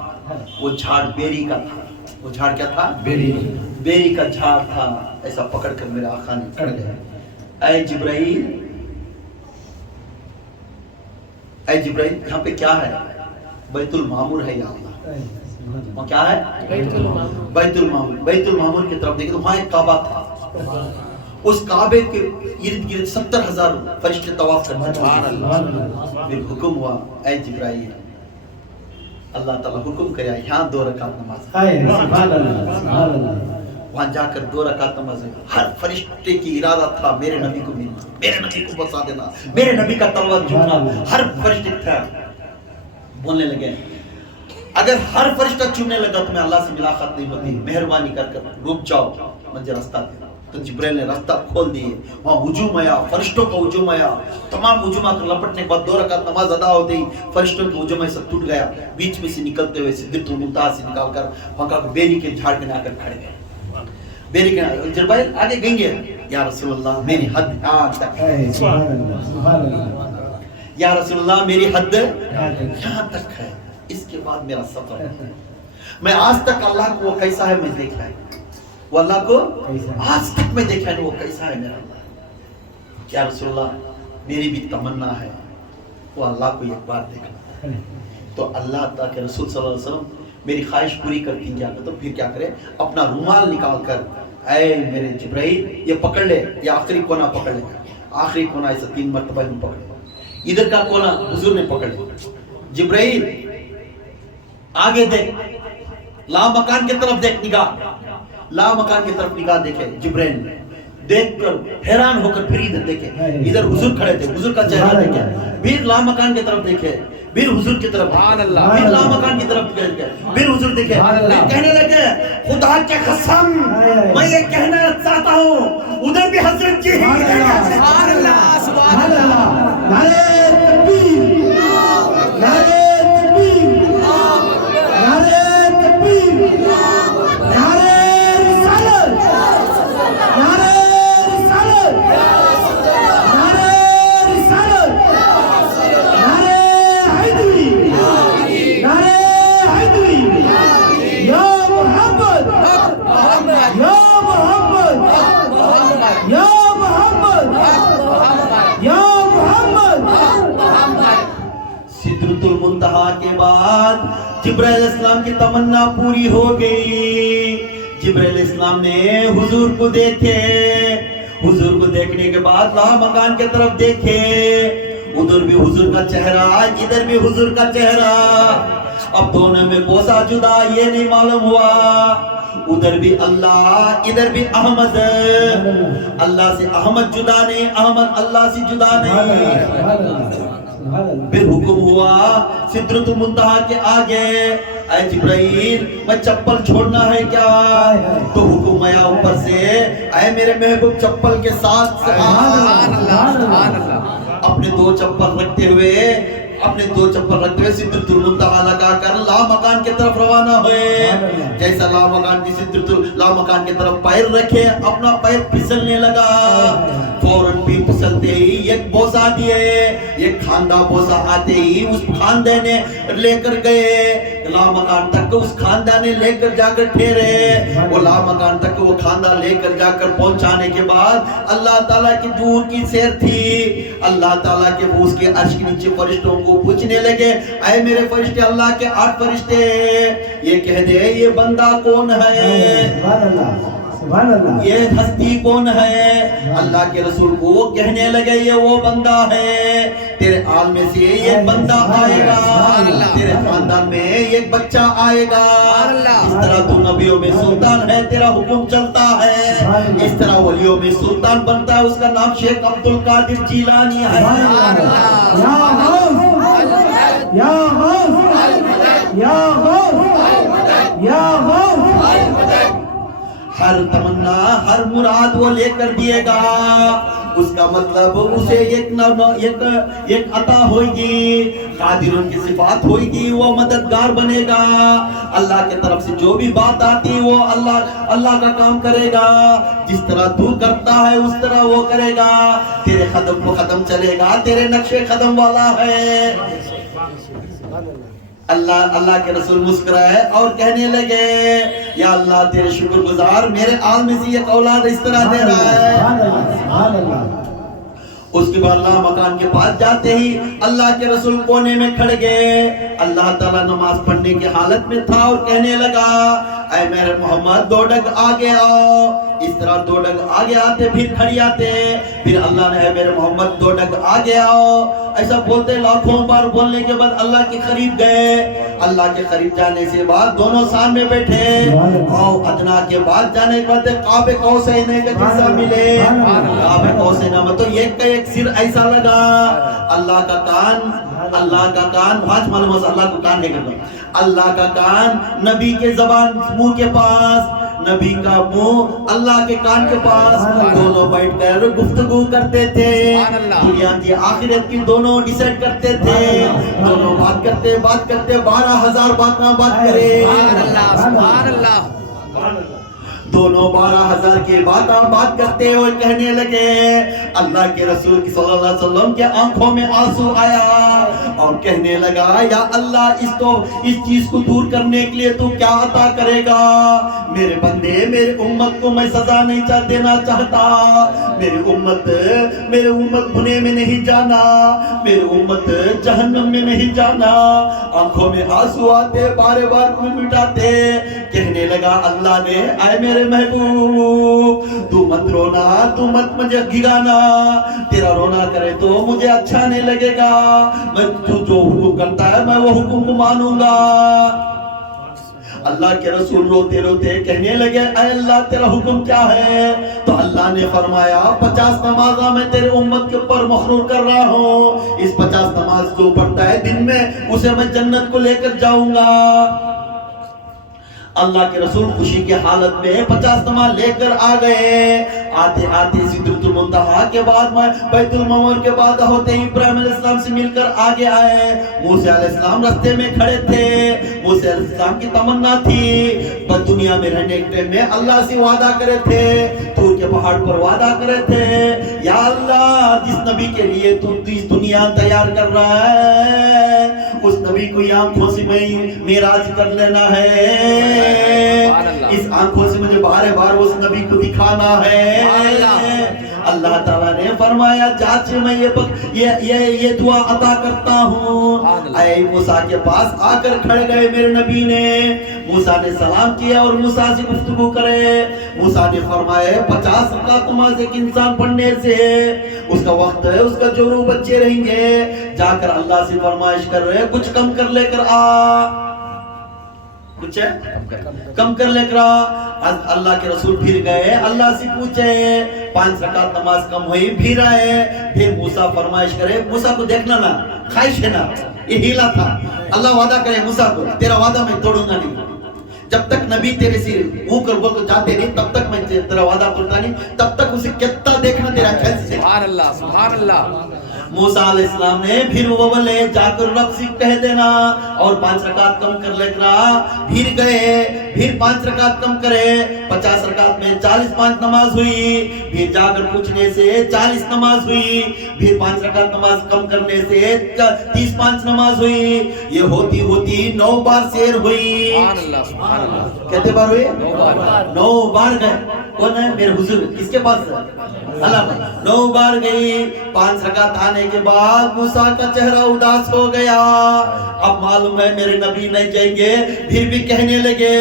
وہ جھاڑ بیری کا تھا. وہ جھاڑ کیا تھا؟ بیری کا جھاڑ تھا. ایسا پکڑ کر میرے آقا نے کھڑ گئے. اے جبرائیل یہاں پہ کیا ہے؟ بیت المعمور ہے. یا اللہ وہاں کیا ہے؟ بیت المعمور. بیت المعمور کی طرف دیکھیں تو وہاں ایک کعبہ تھا. اس کعبے کے ارد گرد 70,000 فرشتے طواف کرتے تھے. پھر حکم ہوا اے جبرائیل اللہ تعالیٰ حکم کریا یہاں 2 رکعت نماز. وہاں جا کر 2 رکعت نماز. ہر فرشتے کی ارادہ تھا میرے نبی کو ملنا, میرے نبی کو بسا دینا, میرے نبی کا تلوہ جھکنا. ہر فرشتے تھا. بولنے لگے اگر ہر فرشتہ چومنے لگا تو میں اللہ سے ملاقات نہیں ہوتی, مہربانی کر رک جاؤ, مجھے راستہ دینا. تو جبرائیل نے راستہ کھول دیے. وہاں ہجوم آیا, فرشتوں کا ہجوم آیا. تمام ہجوم آ کر لپٹنے کے بعد 2 رکعت نماز ادا ہو گئی. فرشتوں کے ہجوم سے ٹوٹ گیا. بیچ میں سے نکلتے ہوئے سدرۃ المنتہا سے نکال کر وہاں کا بیری کے جھاڑ میں آ کر کھڑے گئے. بیری کے جبرائیل آگے گئیں گے یا رسول اللہ میری حد یہاں تک ہے. یا رسول اللہ میری حد یہاں تک ہے, اس کے بعد میرا سفر ہے. میں آج تک اللہ کو وہ کیسا ہے میں دیکھا ہے. وہ اللہ کو آج تک میں دیکھا ہے وہ کیسا ہے میرا اللہ. یا رسول اللہ میری بھی تمنا ہے وہ اللہ کو ایک بار دیکھنا. تو اللہ تعالیٰ کے رسول صلی اللہ علیہ وسلم میری خواہش پوری کرتی کیا تو پھر کیا کرے, اپنا رومال نکال کر اے میرے جبرائیل یہ پکڑ لے, یہ آخری کونا پکڑ لے. آخری کونا ایسا 3 مرتبہ ہم پکڑے. ادھر کا کونا حضور نے پکڑ لیا. جبرائیل آگے دیکھ, لا مکان کی طرف دیکھ, نگاہ لا مکان کی طرف نگاہ دیکھے. جبرائیل دیکھ کر حیران ہو کر پھر ادھر دیکھے. ادھر حضور کھڑے تھے, حضور کا چہرہ دیکھے. پھر لا مکان کی طرف دیکھے, پھر حضور کی طرف, پھر لا مکان کی طرف دیکھے, پھر حضور دیکھے. پھر کہنے لگے خدا کی قسم میں یہ کہنا چاہتا ہوں ادھر بھی حضرت کی سبحان اللہ سبحان اللہ. نعرہ تکبیر, نعرہ تکبیر, نعرہ تکبیر, نعرہ رسالت, نعرہ رسالت, نعرہ رسالت, نعرہ حیدری, نعرہ حیدری. یا محمد, یا محمد, یا محمد, یا محمد. سدرۃ المنتہا کے بعد جبرائیل علیہ السلام کی تمنا پوری ہو گئی. جبرائیل علیہ السلام نے حضور کو دیکھے. حضور کو دیکھنے کے بعد لا مکان کی طرف دیکھے. ادھر بھی حضور کا چہرہ, ادھر بھی حضور کا چہرہ. اب دونوں میں بوسا جدا یہ نہیں معلوم ہوا، ادھر بھی اللہ ادھر بھی احمد، اللہ سے احمد جدا نہیں، احمد اللہ سے جدا نہیں۔ پھر حکم ہوا سدرۃ المنتہا کے آگے، اے جبرائیل میں چپل چھوڑنا ہے کیا؟ تو حکم آیا اوپر سے، اے میرے محبوب چپل کے ساتھ اپنے دو چپل رکھتے ہوئے سدرۃ المنتہا لگا کر لامکان کی طرف روانہ ہوئے۔ جیسا لامکان کی طرف پیر رکھے، اپنا پیر پھسلنے لگا، فوراً بھی پھسلتے ہی ایک بوسا دیے، ایک کھاندہ بوسا آتے ہی اس کھاندے نے لے کر گئے لامکان تک، اس خاندان نے لے کر جا کر ٹھہرے، وہ لامکان تک وہ خاندان لے کر جا کر پہنچانے کے بعد اللہ تعالیٰ کی دور کی سیر تھی، اللہ تعالیٰ کے اس کے عرش کے نیچے فرشتوں کو پوچھنے لگے، اے میرے فرشتے، اللہ کے 8 فرشتے، یہ کہہ دے یہ بندہ کون ہے، یہ ہستی کون ہے؟ اللہ کے رسول کو وہ کہنے لگے یہ وہ بندہ ہے، تیرے آل میں سے ایک بندہ آئے گا، تیرے خاندان میں ایک بچہ آئے گا، اس طرح تو نبیوں میں سلطان ہے، تیرا حکم چلتا ہے، اس طرح ولیوں میں سلطان بنتا ہے، اس کا نام شیخ عبد القادر جیلانی ہے۔ ہر تمنا ہر مراد وہ لے کر دیے گا، اس کا مطلب اسے ایک عطا ہوئے گی، قادروں کی صفات ہوئے گی، وہ مددگار بنے گا، اللہ کی طرف سے جو بھی بات آتی وہ اللہ کا کام کرے گا، جس طرح تو کرتا ہے اس طرح وہ کرے گا، تیرے قدم کو قدم چلے گا، تیرے نقشے قدم والا ہے۔ اللہ کے رسول مسکرائے اور کہنے لگے یا اللہ تیرے شکر گزار، میرے آل میں سے ایک اولاد اس طرح دے رہا ہے۔ اس کے بعد اللہ مکان کے پاس جاتے ہی اللہ کے رسول کونے میں کھڑ گئے، اللہ تعالیٰ نماز پڑھنے کی حالت میں تھا اور کہنے لگا اے میرے محمد 2 ڈگ آگے آؤ، اس طرح 2 ڈگ آگے آتے پھر کھڑی آتے، پھر اللہ نے اے میرے محمد 2 ڈگ آگے آؤ، ایسا بولتے لاکھوں بار بولنے کے بعد اللہ کے قریب گئے، اللہ کے قریب جانے سے بعد دونوں سامنے بیٹھے، اور ادنا کے بعد جانے کے بعد قاب قوسین کا جیسا ملے، قاب قوسین مطلب ایک سر ایسا لگا، اللہ کا کان بھاج معلوم ہے اللہ کو کان ہے کہ اللہ کا کان نبی کے زبان منہ کے پاس، نبی کا منہ اللہ کے کان کے پاس، دونوں بیٹھ کر گفتگو کرتے تھے، دنیا کی آخرت کی دونوں ڈیسائیڈ کرتے تھے، دونوں بات کرتے 12,000 بات نہ بات کرے، سبحان اللہ، دونوں 12,000 کی بات کرتے ہوئے کہنے لگے، اللہ کے رسول صلی اللہ علیہ وسلم کے آنکھوں میں آنسو آیا اور کہنے لگا یا اللہ اس چیز کو دور کرنے کے لیے تو کیا عطا کرے گا؟ میرے بندے میرے امت کو میں سزا نہیں دینا چاہتا، میری امت گناہ میں نہیں جانا، میری امت جہنم میں نہیں جانا، آنکھوں میں آنسو آتے بار بار کو مٹاتے، کہنے لگا اللہ نے اے میرے محبوب تو مت رونا، تو مت مجھے گھگانا، تیرا رونا کرے تو مجھے اچھا نہیں لگے گا، میں تو جو حکم کرتا ہے میں وہ حکم کو مانوں گا۔ اللہ کے رسول روتے روتے کہنے لگے اے اللہ تیرا حکم کیا ہے؟ تو اللہ نے فرمایا 50 نمازاں میں تیرے امت کے اوپر مخرور کر رہا ہوں، اس 50 نماز جو پڑھتا ہے دن میں اسے میں جنت کو لے کر جاؤں گا۔ اللہ کے رسول خوشی کے حالت میں 50 نماز لے کر آ گئے، آتے آتے سدرۃ المنتہا کے بعد بیت المعمور کے بعد ہوتے ہی ابراہیم علیہ السلام سے مل کر آگے آئے، موسیٰ علیہ السلام رستے میں کھڑے تھے، موسیٰ علیہ السلام کی تمنا تھی پر دنیا میں رہنے کے ٹائم میں اللہ سے وعدہ کرے تھے، طور کے پہاڑ پر وعدہ کرے تھے یا اللہ جس نبی کے لیے تو اس دنیا تیار کر رہا ہے اس نبی کو یہ آنکھوں سے میں معراج کر لینا ہے، اس آنکھوں سے مجھے بار بار اس نبی کو دکھانا ہے۔ اللہ تعالیٰ نے فرمایا چاچے میں یہ دعا عطا کرتا ہوں۔ اے موسیٰ کے پاس آ کر کھڑ گئے میرے نبی نے، موسیٰ نے سلام کیا اور موسیٰ سے گفتگو کرے، موسیٰ نے فرمایا 50 رکعت نماز ایک انسان پڑھنے سے اس کا وقت ہے، اس کا جو بچے رہیں گے، جا کر اللہ سے فرمائش کر رہے کچھ کم کر لے کر آ۔ کچھ ہے کم کر لے کرا. اللہ کے رسول پھر گئے, اللہ سے پوچھے 5 رکعت نماز کم ہوئی, پھر آئے, پھر موسیٰ فرمائش کرے. موسیٰ کو دیکھنا نا, خواہش ہے نا, یہ ہیلا تھا. اللہ وعدہ کرے موسیٰ کو, تیرا وعدہ میں توڑوں گا نہیں. جب تک نبی تیرے سے منہ کر بول کو جاتے نہیں, تب تک میں تیرا وعدہ کرتا نہیں, تب تک اسے کتنا دیکھنا تیرا کھیل سے. سبحان اللہ سبحان اللہ. موسیٰ علیہ السلام نے پھر وہ بولے جا کر رب سے کہہ دینا اور 5 رکعت کم کر لے کرا. پھر گئے, پھر 5 رکعت کم کرے. 50 رکعت میں 40 نماز ہوئی. پھر جا کر پوچھنے سے 40 نماز ہوئی. پھر 5 رکعت نماز کم کرنے سے 30 نماز ہوئی. یہ ہوتی ہوتی 9 بار سیر ہوئی. سبحان اللہ سبحان اللہ. کہتے بار ہوئے 9 بار گئے. کون ہے میرے حضور, کس کے پاس ہے اللہ. 9 بار گئی. 5 رکعت آنے کے بعد موسیٰ کا چہرہ اداس ہو گیا. اب معلوم ہے میرے نبی نہیں جائیں گے, پھر بھی کہنے لگے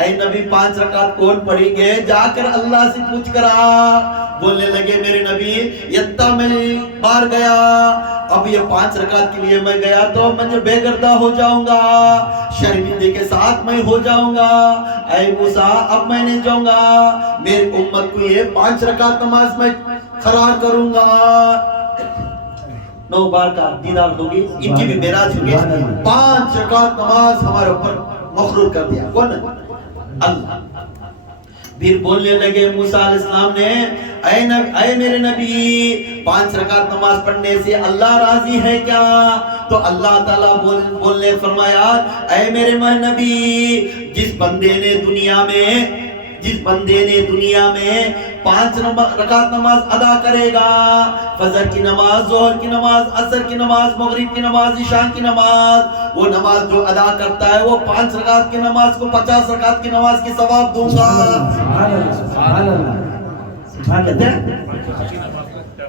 اے نبی 5 رکعت کون پڑھیں گے, جا کر اللہ سے پوچھ کر آ. بولنے لگے میرے نبی اتنا میں بار گیا, اب یہ 5 رکعت کے لیے میں گیا تو میں بے گردہ ہو جاؤں گا, شرمندے کے ساتھ میں ہو جاؤں گا. اے موسیٰ اب میں نہیں جاؤں گا, میری امت کو یہ 5 رکعت نماز میں قرار کروں گا. 9 بار کا دیدار ہوگی, ان کی بھی معراج ہوگی. 5 رکعت نماز ہمارے اوپر مقرور کر دیا. کون ہے اللہ. پھر بولنے لگے موسیٰ علیہ السلام نے اے میرے نبی 5 رکعت نماز پڑھنے سے اللہ راضی ہے کیا؟ تو اللہ تعالیٰ بولنے فرمایا اے میرے نبی جس بندے نے دنیا میں 5 رکعت نماز ادا کرے گا, فجر کی نماز, ظہر کی نماز, عصر کی نماز, مغرب کی نماز, عشاء کی نماز, وہ نماز جو ادا کرتا ہے وہ 5 رکعت کی نماز کو 50 رکعت کی نماز کی ثواب دوں گا. سبحان اللہ. کہتے ہیں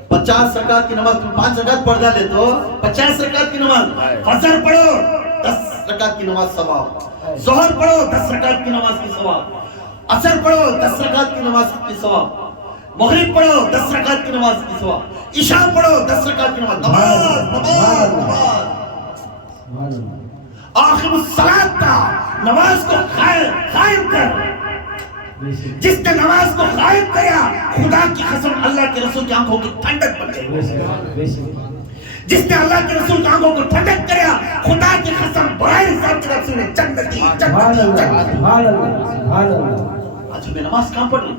50 رکعت کی نماز, 5 رکعت پڑھ ڈالے تو 50 رکعت کی نماز. فجر پڑھو 10 رکعت کی نماز ثواب, ظہر پڑھو 10 رکعت کی نماز کی ثواب, عصر پڑھو 10 رکعت کی نماز کی ثواب, مغرب پڑھو 10 رکعت کی نماز کی ثواب, عشاء پڑھو 10 رکعت کی نماز. آخر الصلاۃ کا نماز کو قائم کر. جس نے نماز کو قائم کیا خدا کی قسم اللہ کے رسول کی آنکھوں کی ٹھنڈک بن گئی. جس نے اللہ کے رسول کی آنکھوں کو ٹھنڈک کیا خدا کی قسم بغیر حساب کی طرف سے انہیں جنت دی. آج ہمیں نماز کہاں پڑھ رہی؟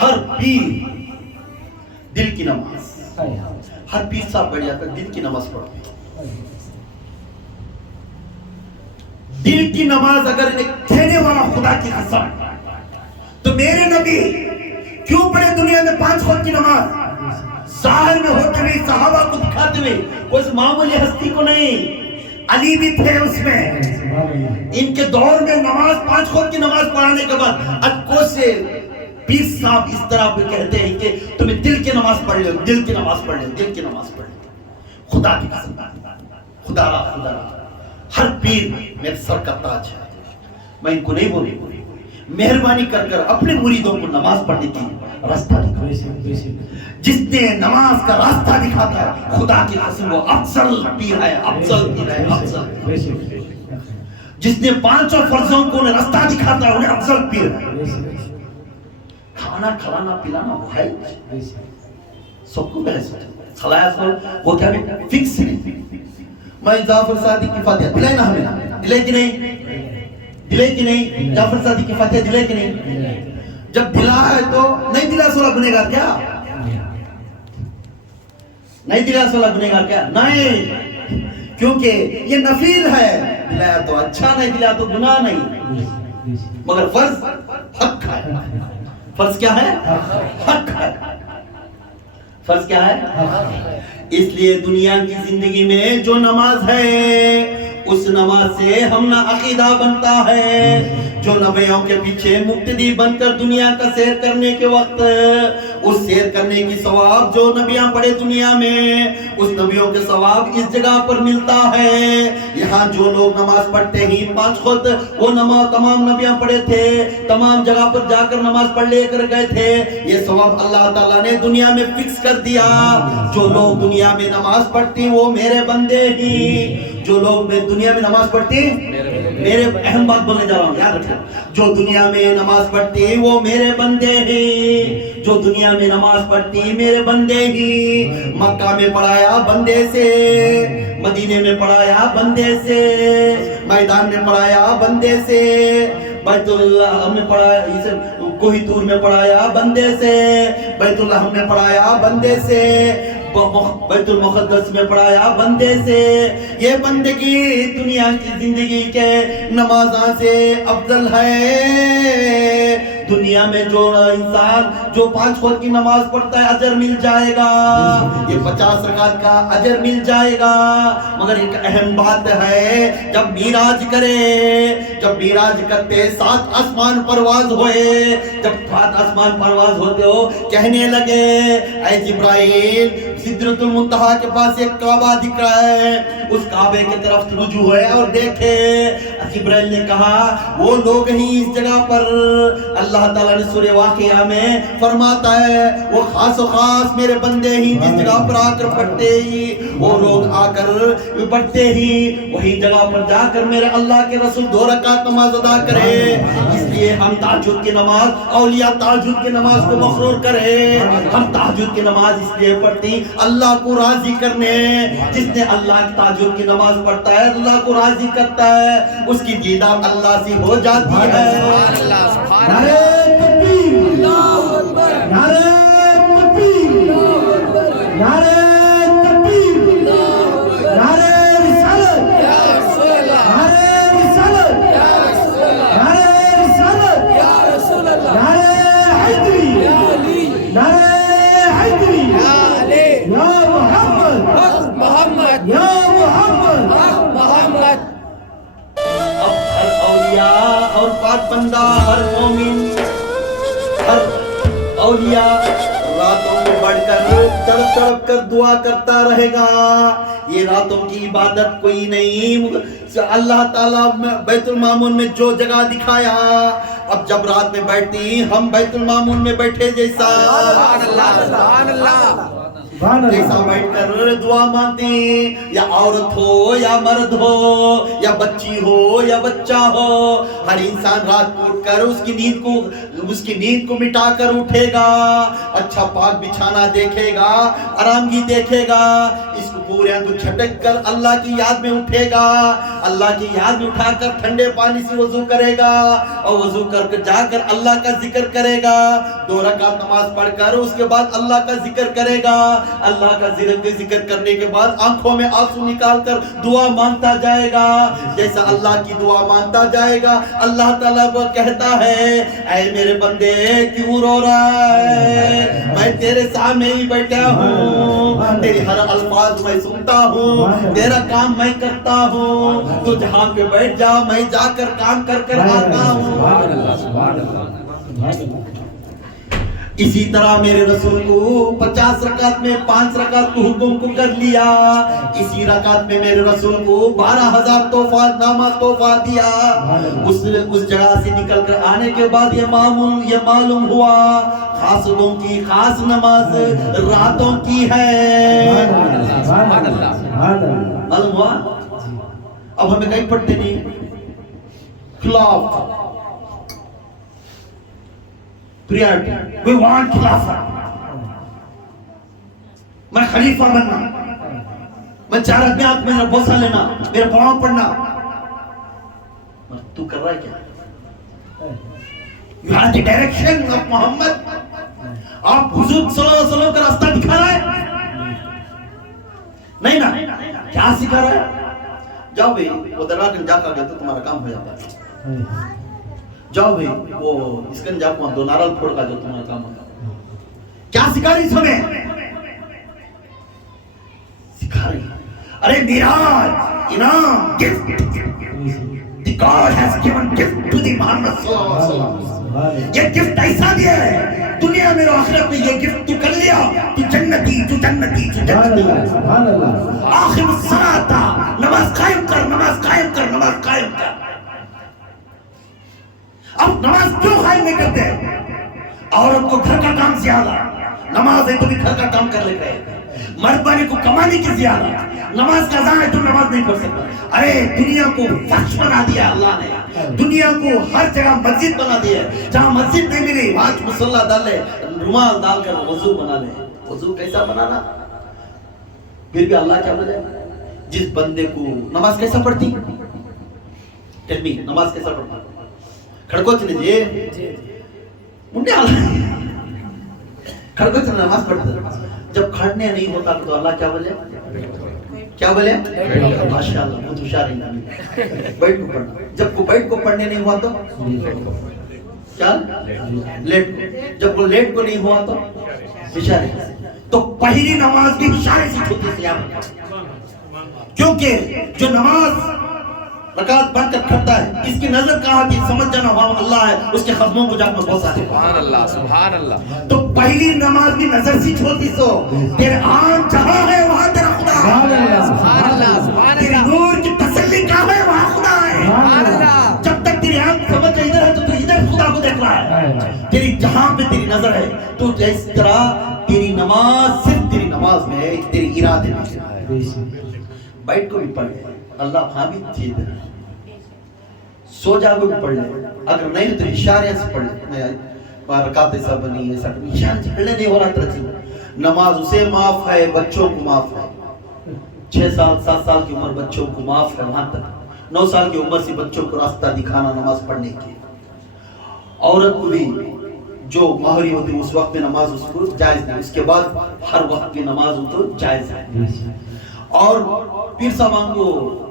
ہر پیر دل کی نماز, ہر پیر صاحب بیٹھ جاتا دل کی نماز پڑھو. دل کی نماز اگر کہنے والا خدا کی قسم تو میرے نبی کیوں پڑھے دنیا میں 5 وقت کی نماز؟ ظاہر میں ہوتے ہوئے صحابہ کو دکھاتے ہوئے, اس معمولی ہستی کو نہیں. علی بھی تھے اس میں, ان کے دور میں نماز 5 وقت کی نماز پڑھانے کے بعد اٹکو سے پیر صاحب اس طرح پہ کہتے ہیں کہ تمہیں دل کی نماز پڑھ لو, دل کی نماز پڑھ لو, دل کی نماز پڑھ لو. خدا کی قسم, خدا را ہر پیر میرے سر کا تاج ہے. میں ان کو نہیں بولی, مہربانی کر کر اپنے مریدوں کو نماز پڑھنے کی راستہ دکھائے. جس نے نماز کا راستہ دکھاتا ہے خدا کی قسم وہ افضل پیر ہے, افضل پیر ہے, افضل. جس نے 5 فرضوں کو راستہ دکھاتا ہے انہیں افضل پیر ہے. کھانا کھلانا پلانا ہے سب کو بحث ہے. خلاص وہ کیا بھی فکس نہیں. میں جعفر صادق کی فاتحہ دلائے نا ہمیں, دلائے کہ نہیں, دلائے کہ نہیں, جعفر صادق کی فاتحہ دلائے کہ نہیں. جب دلا ہے تو نہیں دلا سولا گنہگار کیا, نہیں دلا سولا گنہگار کیا نہیں, کیونکہ یہ نفل ہے. دلایا تو اچھا, نہیں دلا تو گناہ نہیں, مگر فرض حق ہے. فرض کیا ہے؟ حق ہے. فرض کیا ہے؟ اس لیے دنیا کی زندگی میں جو نماز ہے اس نماز سے ہم نہ عقیدہ بنتا ہے. جو نبیوں کے پیچھے مقتدی بن کر دنیا کا سیر کرنے کے وقت اس سیر کرنے کی ثواب جو نبیاں پڑے دنیا میں اس نبیوں کے ثواب اس جگہ پر ملتا ہے. یہاں جو لوگ نماز پڑھتے ہی 5 وقت وہ نماز تمام نبیاں پڑھے تھے, تمام جگہ پر جا کر نماز پڑھ لے کر گئے تھے. یہ ثواب اللہ تعالیٰ نے دنیا میں فکس کر دیا. جو لوگ دنیا میں نماز پڑھتے وہ میرے بندے ہی, جو لوگ دنیا میں نماز پڑھتے میرے اہم بات بولنے جا رہا ہوں، یاد رکھیں، جو دنیا میں نماز پڑھتی وہ میرے بندے ہیں، جو دنیا میں نماز پڑھتی میرے بندے ہی، مکہ میں پڑھایا بندے سے، مدینے میں پڑھایا بندے سے، میدان میں پڑھایا بندے سے، بیت اللہ ہم نے پڑھایا، کوہی طور میں پڑھایا بندے سے، بیت اللہ ہم نے پڑھایا بندے سے، بیت المقدس میں پڑھایا بندے سے۔ یہ بندگی دنیا کی زندگی کے نمازاں سے افضل ہے۔ دنیا میں جو انسان جو 5 وقت کی نماز پڑھتا ہے اجر مل جائے گا، یہ 50 رکعت کا اجر مل جائے گا، مگر ایک اہم بات ہے، جب معراج کرے، جب معراج کرتے 7 آسمان پرواز ہوئے، جب 7 آسمان پرواز ہوتے ہو کہنے لگے اے جبرائیل سدرۃ المنتہا کے پاس ایک کعبہ دکھ رہا ہے، اس کعبے کی طرف رجوع ہوئے اور دیکھے، جبرائیل نے کہا وہ لوگ ہی اس جگہ پر، اللہ تعالیٰ نے سورہ واقعہ میں فرماتا ہے وہ خاص و خاص میرے بندے ہی جس جگہ پر آ کر پڑھتے ہی، وہ لوگ آ کر پڑھتے ہی وہی جگہ پر جا کر میرے اللہ کے رسول 2 رکعت نماز ادا کرے۔ اس لیے ہم تہجد کی نماز، اولیاء تہجد کی نماز کو مقرور کرے۔ ہم تہجد کی نماز اس لیے پڑھتی اللہ کو راضی کرنے، جس نے اللہ کی تہجد کی نماز پڑھتا ہے اللہ کو راضی کرتا ہے، اس کی دیدار اللہ سے ہو جاتی ہے۔ سبحان اللہ، سبحان اللہ۔ نعرہ تکبیر، نعرہ تکبیر، نعرہ تکبیر، نعرہ رسالت، نعرہ رسالت، نعرہ رسالت، نعرہ حیدری، نعرہ حیدری، یا محمد، یا محمد۔ اب ہر اولیاء اور پاک بندہ، ہر مومن، ہر اولیاء راتوں میں بڑھ کر تڑپ تڑپ کر دعا کرتا رہے گا۔ یہ راتوں کی عبادت کوئی نہیں، اللہ تعالیٰ بیت المعمون میں جو جگہ دکھایا، اب جب رات میں بیٹھتی ہم بیت المعمون میں بیٹھے جیسا، سبحان اللہ، سبحان اللہ۔ جیسا بیٹھ کر دعا مانگتے، یا عورت ہو یا مرد ہو، یا بچی ہو یا بچہ ہو، ہر انسان رات کو اٹھ کر اس کی نیند کو مٹا کر اٹھے گا، اچھا پاک بچھانا دیکھے گا، آرامگی دیکھے گا، اس کو پورے اندر چھٹک کر اللہ کی یاد میں اٹھے گا، اللہ کی یاد میں اٹھا کر ٹھنڈے پانی سے وضو کرے گا، اور وضو کر کے جا کر اللہ کا ذکر کرے گا، 2 رکعت نماز پڑھ کر اس کے بعد اللہ کا ذکر کرے گا، اللہ کا ذکر کرنے کے بعد آنکھوں میں آنسو نکال کر دعا مانگتا جائے گا، جیسا اللہ کی دعا مانگتا جائے گا اللہ تعالیٰ وہ کہتا ہے اے میرے بندے کیوں رو رہا ہے، میں تیرے سامنے ہی بیٹھا ہوں، تیری ہر الفاظ میں سنتا ہوں، تیرا کام میں کرتا ہوں، تو جہاں پہ بیٹھ جا میں جا کر کام کر کر آتا ہوں۔ اسی طرح میرے رسول کو 50 رکعت میں 5 رکعت کو حکم کو کر لیا، اسی رکعت میں میرے رسول کو 12,000 تحفہ دیا۔ اس جگہ سے نکل کر آنے کے بعد یہ معلوم ہوا خاص لوگوں کی خاص نماز راتوں کی ہے۔ معلوم ہوا؟ اب ہمیں کہیں پڑھتے نہیں، خلاف priority. We want خلافت، میں خلیفہ بننا، میں 4 آدمی ہاتھ میں بوسہ لینا، میرے پاؤں پڑھنا، تو کر رہا ہے کیا؟ You have the direction of محمد، آپ حضور صلی اللہ علیہ وسلم کا راستہ دکھا رہا ہے؟ نہیں نا، کیا سکھا رہا ہے؟ جاؤ بھئی وہ درگاہ جا کر گیا تو تمہارا کام ہو جاتا ہے، جاؤ بھئی وہ اس کن جا کو 2 نارل پھوڑ کا جو تمہارا کام ہوگا۔ کیا سکھا رہی ہمیں؟ سکھا رہی ارے معراج انعام gift the God has given gift to the Muhammad صلی اللہ علیہ وسلم، یہ گفٹ ایسا دیا ہے دنیا میں اور آخرت میں، یہ گفٹ تو کر لیا تو جنتی تو جنتی تو جنتی۔ آخر الصلاۃ، نماز قائم کر، نماز قائم کر، نماز قائم کر۔ اب نماز کیوں قائم نہیں کرتے؟ عورت کو گھر کا کام زیادہ، نماز ہے تو بھی گھر کا کام کر لے گئے، مرد بنے کو کمانے کی زیادہ نماز کا اذان ہے تو نماز نہیں پڑھ سکتا. ارے دنیا کو فرش بنا دیا اللہ نے, دنیا کو ہر جگہ مسجد بنا دیا ہے. جہاں مسجد نہیں ملی وہاں مصلی ڈال لے, رومال ڈال کر وضو بنا لے. وضو کیسا بنانا؟ پھر بھی اللہ کیا بولے, جس بندے کو نماز کیسا پڑھتی, ٹیل می نماز کیسا پڑھتی, کھڑکو چلے جی منڈے اللہ کھڑکو چلے نماز پڑھتا. جب کھڑنے نہیں ہوتا تو اللہ کیا بولے, کیا بولے, ماشاءاللہ بہت ہوشیار ہے, بیٹھ کو پڑھنا. جب کو بیٹھ کو پڑھنے نہیں ہوا تو کیا, لیٹ کو. جب کو لیٹ کو نہیں ہوا تو اشارے. تو پہلی نماز بھی اشارے سے ہوتی ہے, کیونکہ جو نماز رکعت پڑھ کر کھڑتا ہے اس کی نظر کہاں تھی, سمجھ جانا وہاں اللہ ہے, اس کے قدموں کو جا کر بہت سارے. سبحان اللہ سبحان اللہ. تو پہلی نماز کی نظر سے چھوڑتی سو تیرے آنکھ جہاں ہے وہاں تیرا خدا ہے. سبحان اللہ سبحان تیری اللہ نور کی تسلی کہاں ہے وہاں خدا ہے. سبحان اللہ. جب تک تیری آنکھ سمجھ کے ادھر ہے تو ادھر خدا کو دیکھ رہا ہے. تیری جہاں پہ تیری نظر ہے تو اس طرح تیری نماز صرف تیری نماز میں ہے, تیری ارادے میں. بیٹھ کو بھی پڑھ لے اللہ وہاں بھی چیز ہے, سو جا کو بھی پڑھ لے, اگر نہیں تو اشارے سے پڑھ لے. رکعت ایسا بنی ایسا اشارے سے پڑھنے نہیں ہو رہا ترجیح. نماز اسے معاف ہے بچوں کو معاف ہے. 6 سال 7 سال کی عمر بچوں کو معاف ہے, وہاں تک 9 سال کی عمر سے بچوں کو راستہ دکھانا نماز پڑھنے کی. عورت کو بھی جو مہری ہوتی اس وقت میں نماز اس کو جائز نہیں, اس کے بعد ہر وقت کی نماز تو جائز ہے. اور پیر صاحبان کو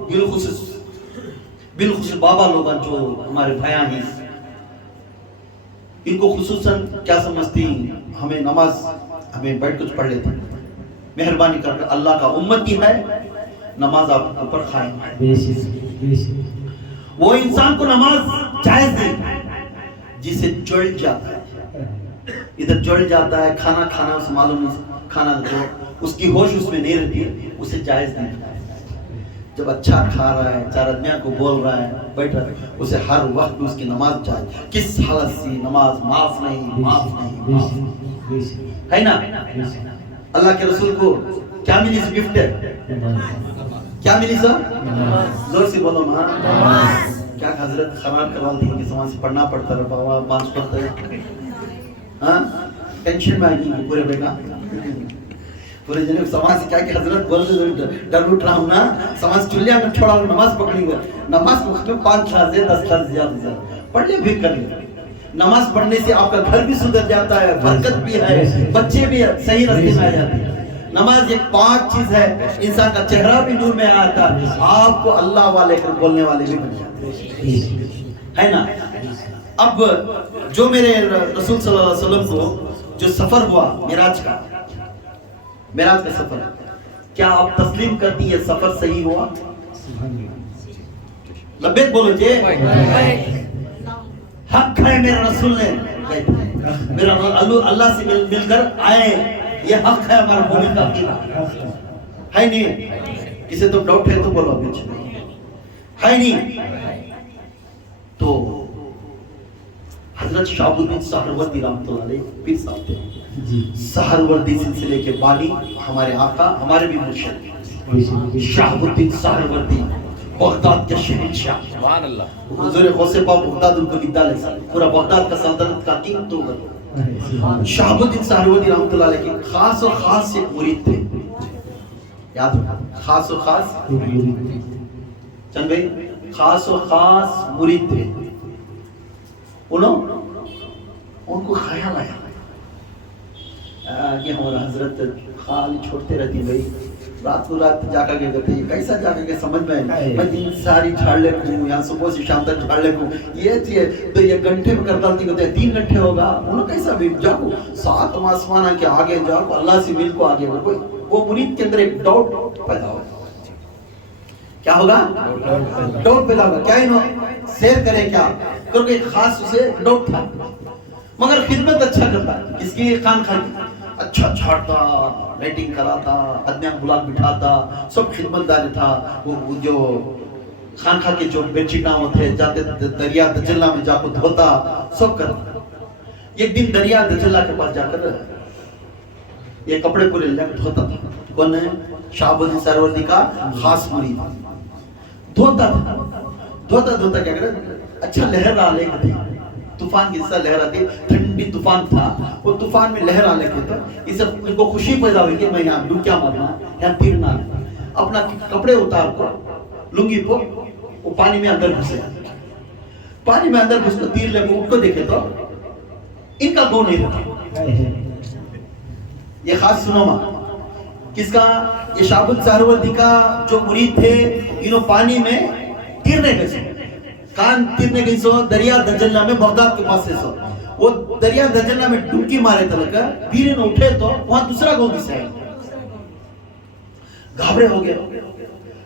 بالخصوص بابا لوگ جو ہمارے بھیاں ہیں ان کو خصوصاً کیا سمجھتی, ہمیں نماز ہمیں بیٹھ کچھ پڑھ لیتے, مہربانی کر کے اللہ کا امتی ہے, نماز آپ کے اوپر قائم ہے. وہ انسان کو نماز جائز نہیں جسے جڑ جاتا ہے, ادھر جڑ جاتا ہے, کھانا کھانا اسے معلوم نہیں, کھانا جو اس کی ہوش اس میں نہیں رہتی ہے اسے جائز نہیں. جب اچھا کھا رہا ہے, 4 آدمیاں کو بول رہا ہے, بیٹھ رہا ہے, اسے ہر وقت میں اس کی نماز جائز. کس حالت سے نماز معاف نہیں, معاف نہیں, معاف ہے نا. اللہ کے رسول کو کیا ملی اس گفٹ ہے, کیا ملی سر, زور سے بولو ماں. کیا حضرت خراب کروا دی کہ سماج سے پڑھنا پڑتا ہے, بابا 5 پڑھتا ہے, ہاں ٹینشن میں آئی پورے بیٹا پورے جنے سماج سے کیا کہ حضرت بول ڈر اٹھ رہا ہوں نا, سماج چلیا میں چھوڑا نماز پکڑی ہوا, نماز کے وقت میں 5 کلاس ہے 10 کلاس زیادہ پڑھ لے, پھر کر لے. نماز پڑھنے سے آپ کا گھر بھی سدھر جاتا ہے, برکت بھی ہے, بچے بھی صحیح راستے میں آ جاتے ہیں. نماز ایک 5 چیز ہے, انسان کا چہرہ بھی نور میں آتا ہے, آپ کو اللہ والے کر بولنے والے بھی بن جاتے ہے نا. اب جو میرے رسول صلی اللہ علیہ وسلم کو جو سفر ہوا معراج کا سفر, کیا آپ تسلیم کرتی ہے سفر صحیح ہوا؟ لبیک بولو جی. حق ہے میرے رسول نے, میرا اللہ سے مل کر آئے, یہ حق ہے ہمارا مومن کا عقیدہ ہے. نہیں کسی تو ڈاؤٹ ہے تو بولو کچھ ہے نہیں. تو حضرت شہاب الدین سہروردی رحمۃ اللہ علیہ پیر صاحب تھے, سہروردی سلسلے کے بانی, ہمارے آقا, ہمارے بھی مرشد شہاب الدین سہروردی, بغداد کے شہنشاہ. سبحان اللہ. حضور غوث پاک بغداد ان کو ندا لے, پورا بغداد کا سلطنت کا کنگ تو ہوگا. شہاب الدین سہروردی رحمۃ اللہ علیہ کے خاص اور خاص ایک مرید تھے, یاد رکھنا, خاص اور خاص چند بھائی, خاص اور خاص مرید تھے. ان کو خیال آیا کہ ہمارا حضرت خالی چھوڑتے رہتی بھائی, رات کو رات جا کر کے کہتے ہیں کیسا جا کر کے سمجھ میں میں دن ساری جھاڑ لے کوں, یہاں صبح سے شام تک جھاڑ لے کوں, یہ چیز تو یہ گھنٹے میں کر ڈالتی کہتے ہیں 3 گھنٹے ہوگا. انہوں کیسا بھی جاؤ 7 آسمان کے آگے جاؤ, اللہ سے مل کو آگے بڑھو. وہ مرید کے اندر ایک ڈاؤٹ پیدا ہوا, کیا ہوگا, ڈاؤٹ پیدا ہوگا, کیا انہوں سیر کریں کیا, کیونکہ ایک خاص اسے ڈاؤٹ تھا, مگر خدمت اچھا کرتا, اس کی خان اچھا جھاڑتا, لائٹنگ کراتا, آدمیاں بلا بٹھاتا, سب خدمت دار تھا. وہ جو خانقاہ کے جو بیڈ شیٹاں ہوتے جاتے دریا دجلہ میں جا کو دھوتا, سب کرتا. ایک دن دریا دجلہ کے پاس جا کر یہ کپڑے پورے دھوتا تھا. کون ہے؟ شہاب الدین سہروردی کا خاص مرید. دھوتا تھا. دھوتا کیا کرے؟ اچھا لہر آ لے گی، طوفان کی طرح لہر آتی، ٹھنڈی طوفان تھا، وہ طوفان میں لہر آنے کے تو اس ان کو خوشی پیدا ہوئی کہ میں یہاں ڈوب کیا مارنا یہاں تیرنا. اپنا کپڑے اتار کو لنگی کو وہ پانی میں اندر گھسے. پانی میں اندر گھس کو تیر لے کو ان کو دیکھے تو ان کا گو نہیں رہتا. یہ خاص سنو ماں کس کا؟ یہ شہاب الدین سہروردی کا جو مرید تھے، انہوں پانی میں تیرنے گئے، کان تیرنے گئی سو دریا دجلہ میں بغداد کے پاس سے سو. وہ دریا دجلہ میں ڈبکی مارے تلک پھر انہوں اٹھے تو وہاں دوسرا گاؤں بھی سے گھابرے ہو گئے.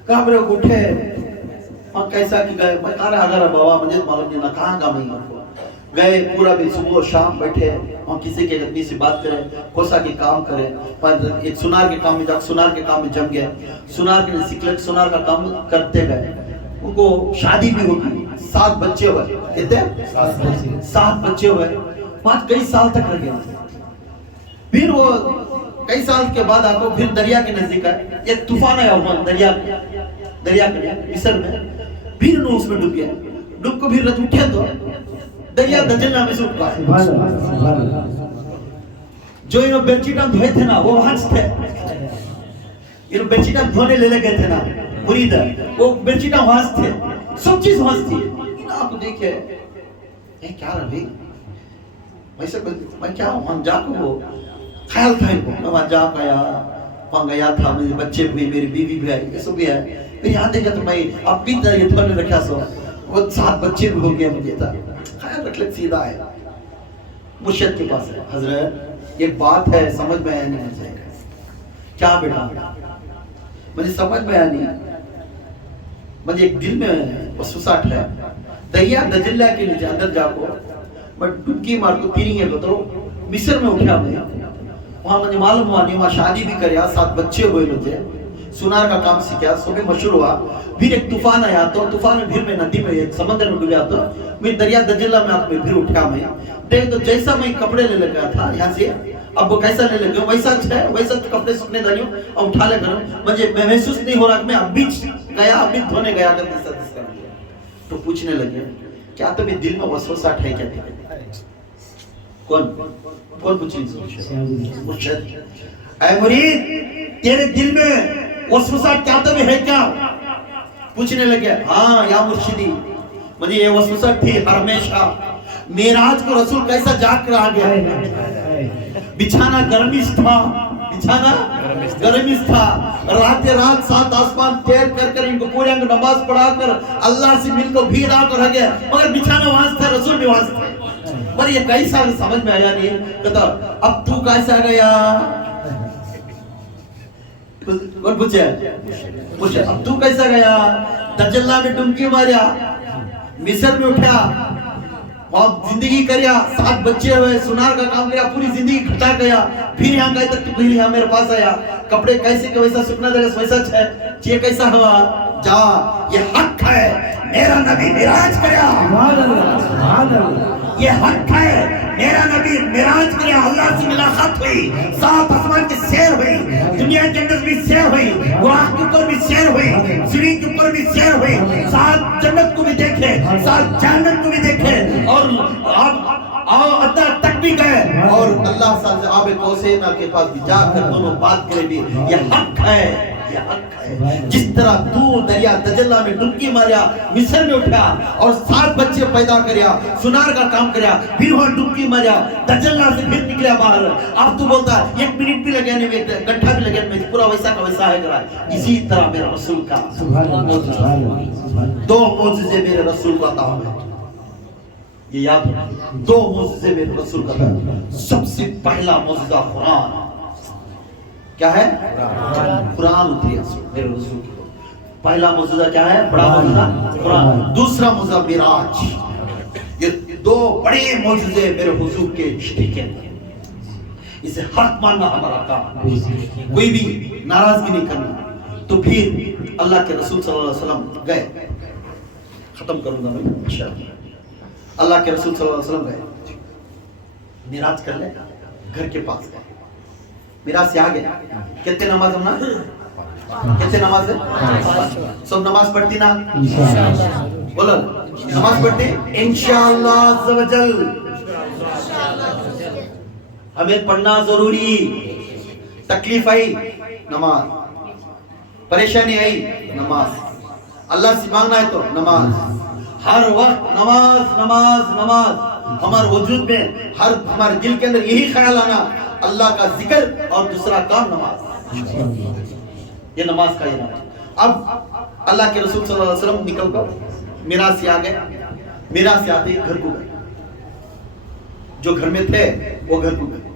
گھابرے ہو اٹھے وہاں کیسا کی گئے، میں کہا رہا اگر بابا مجھے معلوم نہیں نہ کہاں گا میں گئے. پورا بھی صبح و شام بیٹھے وہاں کسی کے آدمی سے بات کرے، کوسا کے کام کرے. ایک سنار کے کام میں جا سنار کے کام میں جم گئے. سنار کے سکلٹ سنار کا کام کرتے گئے. ان کو شادی بھی ہوگی، 7 بچے ہوئے. کہتے ہیں 7 بچے ہوئے. وہاں کئی سال تک رہ گئے. پھر وہ کئی سال کے بعد آپ کو پھر دریا کے نزدیک ہے، ایک طوفان آیا ہوا دریا کے مصر میں. پھر انہوں اس میں ڈوب گیا. ڈوب کو پھر رت اٹھے تو دریا دجلہ میں سے اٹھ گیا. جو انہوں بیڈشیٹاں دھوئے تھے نا وہ وہاں تھے. انہوں بیڈشیٹاں دھونے لے گئے تھے نا مرید، وہ بیڈشیٹاں وہاں تھے، سب چیز وہاں تھی. آپ کو دیکھے اے کیا رہی ویسے میں کیا وہاں جا کو خیال تھا ان کو. میں وہاں جا وہاں گیا تھا، میرے بچے بھی، میری بیوی بھی آئی، یہ سب بھی ہے. پھر یہاں دیکھا تو میں اب بھی یہ دھونے رکھا سو وہ 7 بچے بھی ہو گئے. مجھے تھا خیال رکھ لے سیدھا ہے مرشد کے پاس ہے. حضرت ایک بات ہے سمجھ میں آیا نہیں مجھے. کیا بیٹا؟ مجھے سمجھ میں آیا نہیں. مجھے ایک دل میں وسوسہ ہے. دریا دجلہ کے نیچے اندر جا کو میں ڈبکی مار کو تیریں گے تو مصر میں اٹھا میں وہاں مجھے معلوم ہوا نہیں. وہاں شادی بھی کریا، 7 بچے ہوئے مجھے. سنار کا کام سیکھا، سب مشہور ہوا. پھر ایک طوفان آیا تو طوفان میں پھر میں ندی میں ایک سمندر میں ڈوبیا تو میں دریا دجلہ میں آپ میں پھر اٹھا میں دیکھ تو جیسا میں کپڑے لے لگا تھا یہاں سے اب وہ کیسا لے لگا ویسا ہے، ویسا کپڑے سکنے داریوں اور اٹھا لے کر مجھے محسوس نہیں ہو رہا کہ میں اب بھی گیا، اب بھی دھونے گیا کر دس کر. تو پوچھنے لگے کیا تمہیں دل میں وسوسہ ہے کیا؟ کون پوچھی؟ مرشد. اے مرید تیرے دل میں وسوسہ کیا تمہیں ہے کیا؟ پوچھنے لگے ہاں یا مرشدی مجھے یہ وسوسہ تھی ہمیشہ. معراج کو رسول کیسا جاگ کر آ گیا، بچھانا گرمیش تھا، بچھانا گرمیش تھا. رات 7 آسمان تیر کر کر ان کو پورے انگ نماز پڑھا کر اللہ سے مل کو بھی رہا کر گئے، مگر بچھانا وہاں تھا، رسول بھی وہاں تھا. پر یہ کئی سال سمجھ میں آیا نہیں. کہتا اب تو کیسا گیا؟ کون پوچھے اب تو کیسا گیا؟ دجلہ میں ڈبکی ماریا، مصر میں اٹھا، وہاں زندگی کریا، 7 بچے ہوئے، سنار کا کام کریا، پوری زندگی کھٹا گیا. پھر یہاں گئے تک پھر یہاں میرے پاس آیا. کپڑے کیسے کہ ویسا سکنا دے ویسا ہے، چیئے کیسا ہوا جا. یہ حق ہے میرا نبی معراج کریا، یہ حق ہے میرا نبی معراج کریا. اللہ سے ملاقات ہوئی، 7 آسمان کی سیر ہوئی، دنیا کے اندر بھی سیر ہوئی، براق کے اوپر بھی سیر ہوئی، سری کے اوپر بھی سیر ہوئی. 7 جنت کو بھی دیکھے، 7 جہنم کو بھی دیکھے، اور ادنا تک بھی گئے، اور اللہ سے آب کوثر کے پاس بھی جا کر دونوں بات کرے بھی. یہ حق ہے، یہ حق ہے. جس طرح تو دریا دجلہ میں ڈبکی ماریا، مصر میں اٹھا اور 7 بچے پیدا کریا، سنار کا کام کریا، پھر وہاں ڈبکی ماریا، دجلہ سے پھر نکلیا باہر. اب تو بولتا ہے 1 منٹ بھی لگے نہیں، گھنٹہ بھی لگے نہیں، پورا ویسا کا ویسا ہے کرا. اسی طرح میرے رسول کا 2 معجزے میرے رسول کو عطا ہوئے. یہ یاد رکھیں 2 معجزے میرے رسول کا تھا. سب سے پہلا معجزہ قرآن. کیا ہے؟ قرآن اتری میرے رسول کی. پہلا معجزہ کیا ہے؟ بڑا معجزہ قرآن. دوسرا معجزہ معراج. یہ 2 بڑے معجزے میرے حضور کے شریکے تھے. اسے حق ماننا ہمارا کام، کوئی بھی ناراضگی نہیں کرنا. تو پھر اللہ کے رسول صلی اللہ علیہ وسلم گئے. ختم کروں گا میں انشاءاللہ. اللہ کے رسول صلی اللہ علیہ وسلم گئے، معراج کر لے، گھر کے پاس گئے. میراث سے آگے کتنے نماز ہم نا کتنے نماز ہے سب نماز پڑھتی نا بولو نماز پڑھتی انشاءاللہ عز و جل ہمیں پڑھنا ضروری تکلیف آئی نماز پریشانی آئی نماز اللہ سے مانگنا ہے تو نماز ہر وقت نماز نماز نماز ہمارے وجود میں ہمارے دل کے اندر یہی خیال آنا اللہ کا ذکر اور دوسرا کام نماز یہ نماز کا یہ نام اب اللہ کے رسول صلی اللہ علیہ وسلم نکل کر میراث سے آگئے میراث سے آتے گھر کو گئے جو گھر میں تھے وہ گھر کو گئے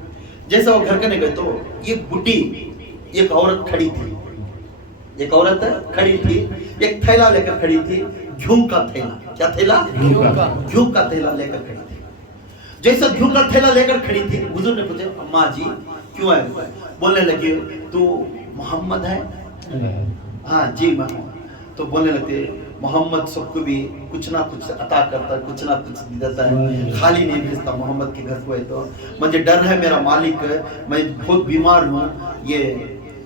جیسا وہ گھر کرنے گئے تو یہ بڈی ایک عورت کھڑی تھی ایک عورت کھڑی تھی ایک تھیلا لے کر کھڑی تھی گھیوں کا تھیلا کیا تھیلا گھیوں کا تھیلا لے کر کھڑی تھی جیسا گھیوں کا تھیلا لے کر کھڑی تھی حضور نے پوچھا اماں جی کیوں آئے بولنے لگے تو محمد ہے ہاں جی محمد تو بولنے لگتے محمد سب کو بھی کچھ نہ کچھ عطا کرتا ہے کچھ نہ کچھ دیتا ہے خالی نہیں بھیجتا محمد کے گھر کو ہے تو مجھے ڈر ہے میرا مالک میں بہت بیمار ہوں یہ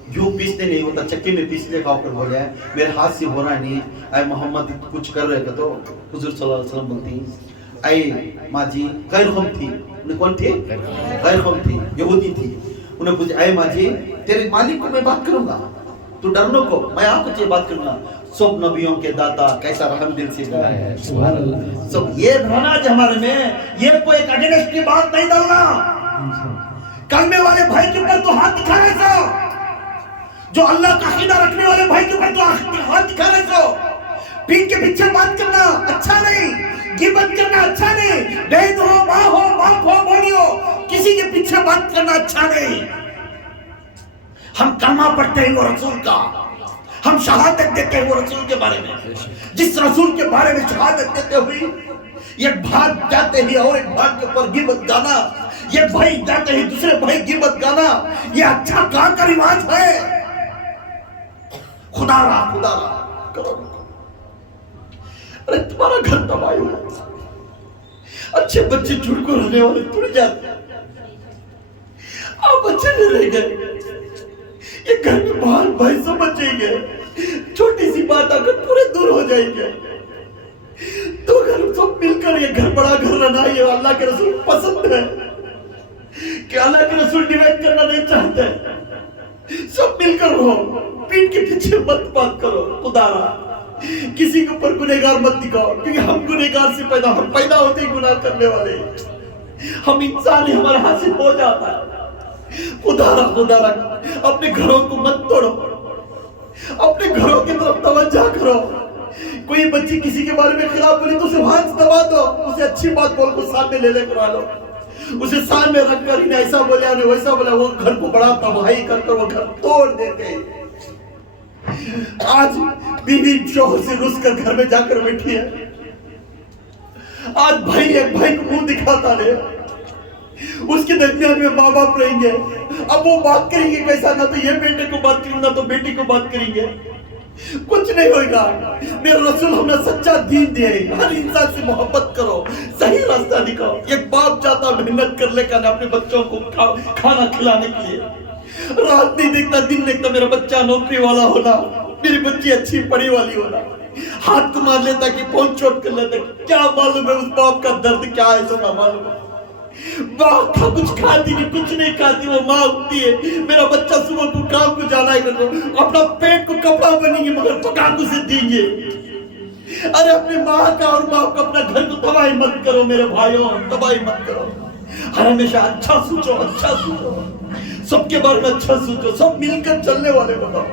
گھیوں پیستے نہیں ہوتا چکی میں پیسنے کا اوپر بولے ہے میرے ہاتھ سے ہو رہا نہیں اے محمد کچھ کر رہے تو حضور صلی اللہ علیہ وسلم بولتی اے ماں جی غیر خم تھی انہیں کون تھی غیر خم تھی یہودی تھی انہیں پوچھا اے ماں جی تیرے مالک کو میں بات کروں گا تو ڈرنوں کو میں آپ کو بات کروں گا سب نبیوں کے داتا کیسا رحم دل سے بولا ہے سب یہ دھانا جو ہمارے میں یہ کوئی ایک اگینسٹ کی بات نہیں ڈالنا کلمے والے بھائی کے اوپر تو ہاتھ دکھا رہے سو جو اللہ کا عقیدہ رکھنے والے بھائی کے اوپر تو ہاتھ دکھا رہے سو پیٹ کے پیچھے بات کرنا اچھا نہیں غیبت کرنا اچھا نہیں بہن ہو ماں ہو باپ ہو بھائی ہو کسی کے پیچھے بات کرنا اچھا نہیں ہم کلمہ پڑھتے ہیں وہ رسول کا ہم شہادت دیتے ہیں وہ رسول کے بارے میں جس رسول کے بارے میں شہادت دیتے ہوئی یہ بھاگ جاتے ہیں اور ایک بھاگ کے اوپر غیبت گانا یہ بھائی جاتے ہیں دوسرے بھائی غیبت گانا یہ اچھا کام کا رواج ہے خدا رہا کرو ارے تمہارا گھر تباہ ہوا اچھے بچے جھڑ کو رہنے والے ٹوٹ جاتے آپ اچھے نہیں رہ گئے یہ گھر میں بہن بھائی سب بچیں گے چھوٹی سی بات آکر پورے دور ہو جائیں گے تو گھر سب مل کر یہ گھر بڑا گھر رہنا یہ اللہ کے رسول پسند ہے کہ اللہ کے رسول ڈیوائڈ کرنا نہیں چاہتے سب مل کر رہو پیٹ کے پیچھے مت بات کرو خدا رہا کسی کے اوپر گنہگار مت دکھاؤ کیونکہ ہم گنہگار سے ہم پیدا ہوتے ہی گناہ کرنے والے ہم انسان ہی ہمارے ہاتھ سے ہو جاتا ہے خدا رہا اپنے گھروں کو مت توڑو اپنے گھروں کی طرف توجہ کرو کوئی بچی کسی کے بارے میں خلاف بولی تو اسے ہاتھ دبا دو اسے اچھی بات بول کو سامنے لے کر آ لو اسے سامنے رکھ کر انہیں ایسا بولے انہیں ویسا بولے وہ گھر کو بڑا تباہی کر کر وہ گھر توڑ دیتے آج بیوی شوہر سے رس کر گھر میں جا کر بیٹھی ہے آج بھائی ایک بھائی کو منہ دکھاتا رہے اس کے درمیان میں ماں باپ رہیں گے اب وہ بات کریں گے کیسا نہ تو یہ بیٹے کو بات کریں نہ تو بیٹی کو بات کریں گے کچھ نہیں ہوئے گا میرے رسول ہمیں سچا دین دیا ہے ہر انسان سے محبت کرو صحیح راستہ دکھاؤ ایک باپ چاہتا محنت کر لے کر اپنے بچوں کو کھانا کھلانے کے لیے رات نہیں دیکھتا دن دیکھتا میرا بچہ نوکری والا ہونا میری بچی اچھی پڑھی والی ہونا ہاتھ کو مار لیتا کہ پہنچ چوٹ کر لیتا کیا معلوم ہے اس باپ کا درد کیا ہے سنا معلوم ہے باپ کا کچھ کھاتی نہیں کچھ نہیں کھاتی وہ ماں اٹھتی ہے میرا بچہ صبح کو کام کو جانا ہے اپنا پیٹ کو کپڑا بنیں گے مگر پکا کو سے دیں گے ارے اپنے ماں کا اور باپ کا اپنا گھر کو تباہی مت کرو میرے بھائیوں تباہی مت کرو ہر ہمیشہ اچھا سوچو سب کے بارے میں اچھا سوچو سب مل کر چلنے والے بتاؤ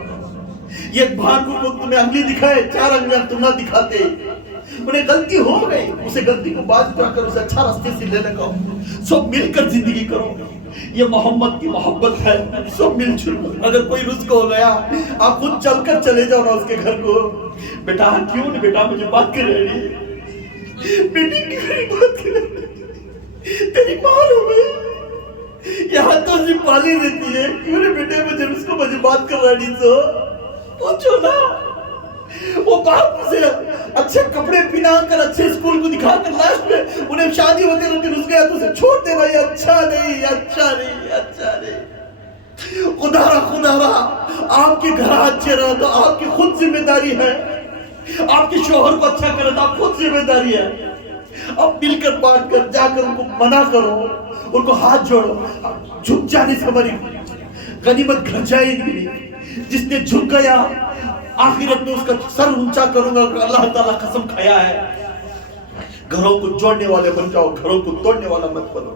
یہ بھائی کو تمہیں انگلی دکھائے 4 انگلیاں تم نہ دکھاتے انہیں غلطی ہو گئی اسے غلطی کو باز اٹھا کر اسے اچھا راستے سے لے لگاؤ سب مل کر زندگی کرو یہ محمد کی محبت ہے سب مل جل اگر کوئی رزق ہو گیا آپ خود چل کر چلے جاؤ نا اس کے گھر کو بیٹا کیوں نہیں بیٹا مجھے بات کر رہی بیٹی کی بات کر تیری ماں ہو گئی یہاں تو اسے پالی رہتی ہے کیوں نہیں بیٹے مجھے بات کر رہی تو پوچھو نا وہ باپ سے اچھے کپڑے پہنا کر اچھے اسکول کو دکھا کر لاسٹ میں انہیں شادی وغیرہ کے رس گیا تو اسے چھوڑ دینا یہ اچھا نہیں خدا آپ کے گھر اچھے رہو تو آپ کی خود ذمہ داری ہے، آپ کے شوہر کو اچھا کرے تو آپ خود ذمہ داری ہے. اب مل کر بانٹ کر جا کر ان کو منع کرو، ان کو ہاتھ جوڑو. جھک جانے سے بڑی غنیمت گھر جائے گی. جس نے جھک گیا آخرت میں اس کا سر اونچا کروں گا. اللہ تعالیٰ قسم کھایا ہے. گھروں کو جوڑنے والے بن جاؤ، گھروں کو توڑنے والا مت بنو.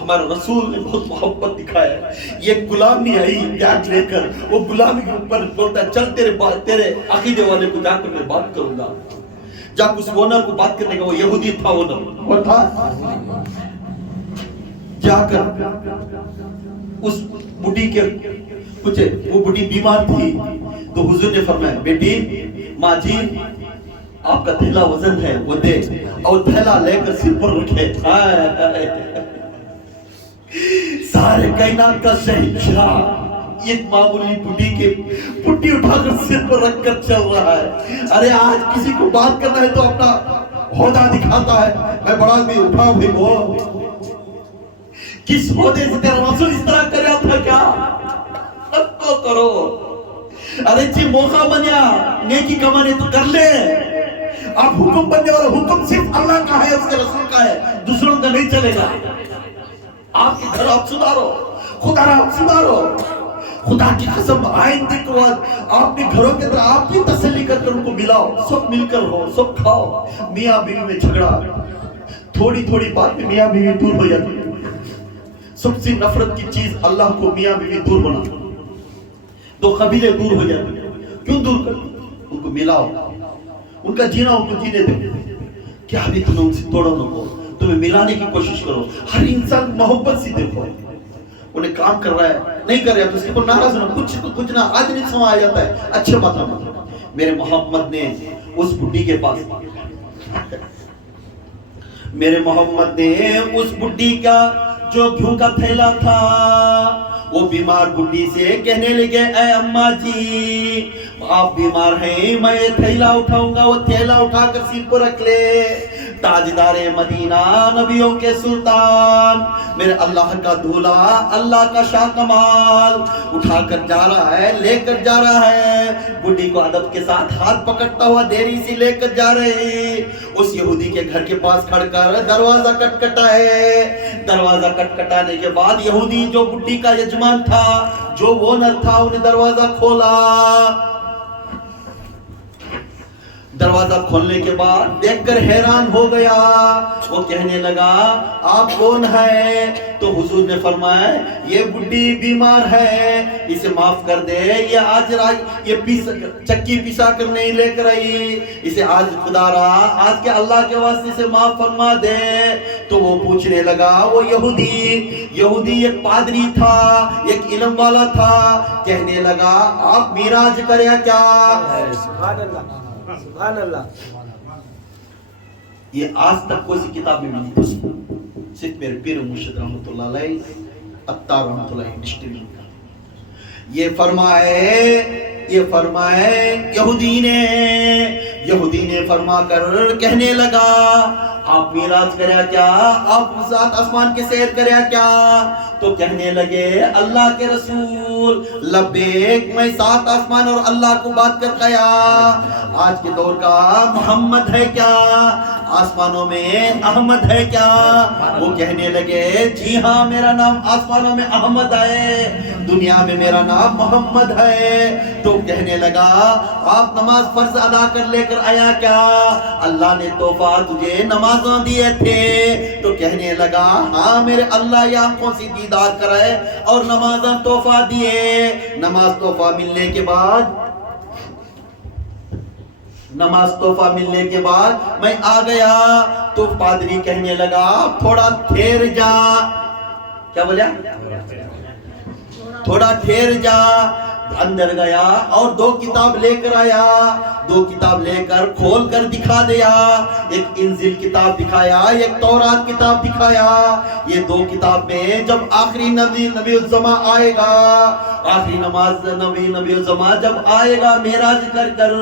ہمارے رسول نے بہت محبت دکھایا ہے. یہ غلام نہیں آئی بیاج لے کر، وہ غلامی کے اوپر بولتا ہے چل تیرے عقیدے والے کو جا کر میں بات کروں گا. جا اس اونر کو بات کرنے کا، وہ یہودی تھا، وہ تھا. جا کر اس بڈی کے پوچھے، وہ بڈی بیمار تھی تو حضور نے فرمایا بیٹی ماں جی آپ کا تھیلا وزن ہے وہ دے، اور تھیلا لے کر سر پر رکھے. سارے کائنات کا شہنشاہ ایک معمولی بڈی کے پٹی اٹھا کر سر پر رکھ کر چل رہا ہے. ارے آج کسی کو بات کرنا ہے تو اپنا عہدہ دکھاتا ہے، میں بڑا بھی اٹھا بھی وہ. کس عہدے سے تیرا رسول اس طرح کریا تھا کیا؟ سب کو کرو. ارے جی موقع بنیا نیکی کمانے تو کر لے. آپ حکم بننے والا، حکم صرف اللہ کا ہے، اس کے رسول کا ہے، دوسروں کا نہیں چلے گا. آپ کے گھر آپ سدھارو، خدا آپ سدھارو. خدا کی قسم آئندہ کے بعد آپ کے گھروں کے اندر آپ کی تسلی کر ان کو ملاؤ، سب مل کر ہو، سب کھاؤ. میاں بیوی میں جھگڑا تھوڑی تھوڑی بات میں میاں بیوی دور ہو جاتی ہے. سب سے نفرت کی چیز اللہ کو میاں بیوی دور بنا، دو قبیلے دور ہو جاتے ہیں. کیوں دور کر؟ ان کو ملاؤ، ان کا جینا ان کو جینے دو. کیا بھی تمہیں ان سے توڑو نہ ہو، تمہیں ملانے کی کوشش کرو. ہر انسان محبت سے دیکھو. انہیں کام کر رہا ہے نہیں کر رہا تو اس کے اوپر ناراض نہ، کچھ نہ آج نہیں سما آ جاتا ہے. اچھا بات نہ. میرے محمد نے اس بڈی کے پاس، میرے محمد نے اس بڈی کا جو گھیو کا تھیلا تھا وہ بیمار بڈی سے کہنے لگے اے اماں جی آپ بیمار ہیں، میں یہ تھیلا اٹھاؤں گا. وہ تھیلا اٹھا کر سر پر رکھ لے. تاجدار مدینہ، نبیوں کے سلطان، میرے اللہ کا دھولا، اللہ کا شاہ کمال اٹھا کر جا رہا ہے، لے کر جا رہا ہے. بڈی کو ادب کے ساتھ ہاتھ پکڑتا ہوا دیری سے لے کر جا رہے. اس یہودی کے گھر کے پاس کھڑ کر دروازہ کٹکھٹا ہے. دروازہ کٹکھٹانے کے بعد یہودی جو بڈی کا یجمان تھا، جو اونر تھا، انہیں دروازہ کھولا. دروازہ کھولنے کے بعد دیکھ کر حیران ہو گیا. وہ کہنے لگا آپ کون ہیں؟ تو حضور نے فرمایا یہ بڈی بیمار ہے، اسے معاف کر دے. یہ آج یہ چکی پیسا کر نہیں لے کر آئی، اسے آج خدا رہا آج کے اللہ کے واسطے سے معاف فرما دے. تو وہ پوچھنے لگا، وہ یہودی ایک پادری تھا، ایک علم والا تھا. کہنے لگا آپ میراج کریا کیا؟ سبحان اللہ، سبحان اللہ. یہ آج تک کوئی سی کتاب میں نہیں پڑھی، صرف میرے پیر مرشد رحمۃ اللہ علیہ عطار رحمۃ اللہ علیہ ڈسٹری میں. یہ فرمائے یہودی نے فرما کر کہنے لگا آپ میراج کریا کیا؟ آپ سات آسمان کے سیر کریا کیا؟ تو کہنے لگے اللہ کے رسول لبیک، میں سات آسمان اور اللہ کو بات کر گیا. آج کے دور کا محمد ہے کیا؟ آسمانوں میں احمد ہے کیا؟ وہ کہنے لگے جی ہاں میرا نام آسمانوں میں احمد ہے، دنیا میں میرا نام محمد ہے. تو کہنے لگا آپ نماز فرض ادا کر لے کر آیا کیا؟ اللہ نے تحفہ تجھے نمازاں دیے تھے. تو کہنے لگا ہاں میرے اللہ یہ آنکھوں سے دیدار کرائے اور نمازاں تحفہ دیے. نماز تحفہ ملنے کے بعد میں آ گیا. تو پادری کہنے لگا تھوڑا ٹھہر جا. کیا بولیا؟ تھوڑا ٹھہر جا. اندر گیا اور 2 کتاب لے کر آیا. 2 کتاب لے کر کھول کر دکھا دیا. ایک انجیل کتاب دکھایا, ایک تورات کتاب دکھایا. یہ 2 کتاب میں جب آخری نبی الزما آئے گا, آخری نبی الزما جب آئے گا معراج کر کر,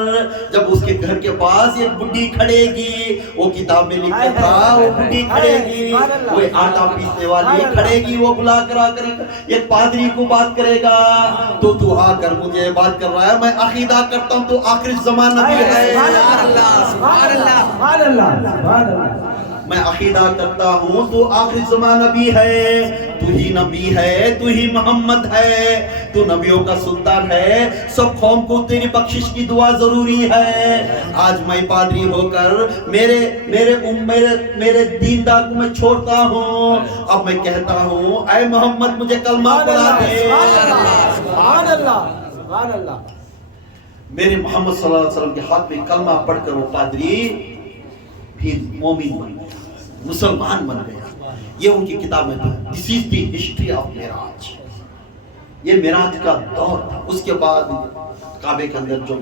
جب اس کے گھر کے پاس ایک بڈھی کھڑے گی, وہ کتاب میں لکھا تھا وہ بڈھی کھڑے گی, وہ آٹا پیسنے والی کھڑے گی, وہ بلا کرا کر ایک پادری کو بات کرے گا, تو آ کر مجھے بات کر رہا ہے, میں عقیدہ کرتا ہوں تو آخری زمان نبی ہے. میں عقیدہ کرتا ہوں تو آخری زمان نبی ہے, تو ہی نبی ہے, تو ہی محمد ہے, تو نبیوں کا سلطان ہے, سب قوم کو تیری بخشش کی دعا ضروری ہے. آج میں پادری ہو کر میرے دیندار کو میں چھوڑتا ہوں, اب میں کہتا ہوں اے محمد مجھے کلمہ پڑھا دے. سبحان اللہ, سبحان اللہ. میرے محمد صلی اللہ علیہ وسلم کے ہاتھ میں کلمہ پڑھ کر وہ پادری پھر مومن بن گیا, مسلمان بن گیا. یہ ان کی کتاب میں تھا. This is the history of معراج. یہ معراج کا دور تھا. اس کے بعد کعبے کے اندر جو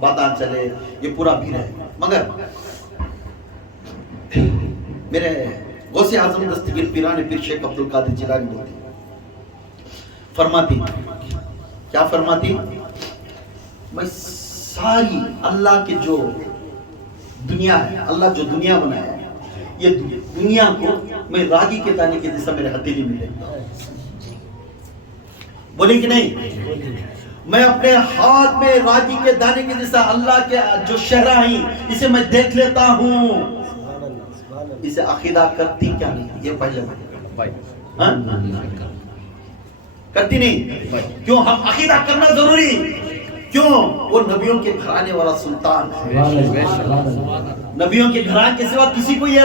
باتاں چلے یہ پورا بھی رہے. مگر میرے غوث اعظم دستگیر پیران پیر شیخ عبد القادر جیلانی بولتے فرماتی, کیا فرماتی, میں ساری اللہ کے جو دنیا ہے, اللہ جو دنیا بنایا ہے, یہ دنیا کو میں راگی کے دانے کے جیسا میرے ہتھیلی میں دیکھتا ہوں. بولیں کہ نہیں, میں اپنے ہاتھ میں راگی کے دانے کے جیسا اللہ کے جو شہرہ ہیں اسے میں دیکھ لیتا ہوں. اسے عقیدہ کرتی کیا نہیں, یہ پہلے کرتی نہیں. کیوں ہم عقیدہ کرنا ضروری, کیوں وہ نبیوں کے گھرانے والا سلطان ہے. نبیوں کے گھرانے کے سوا کسی کو یہ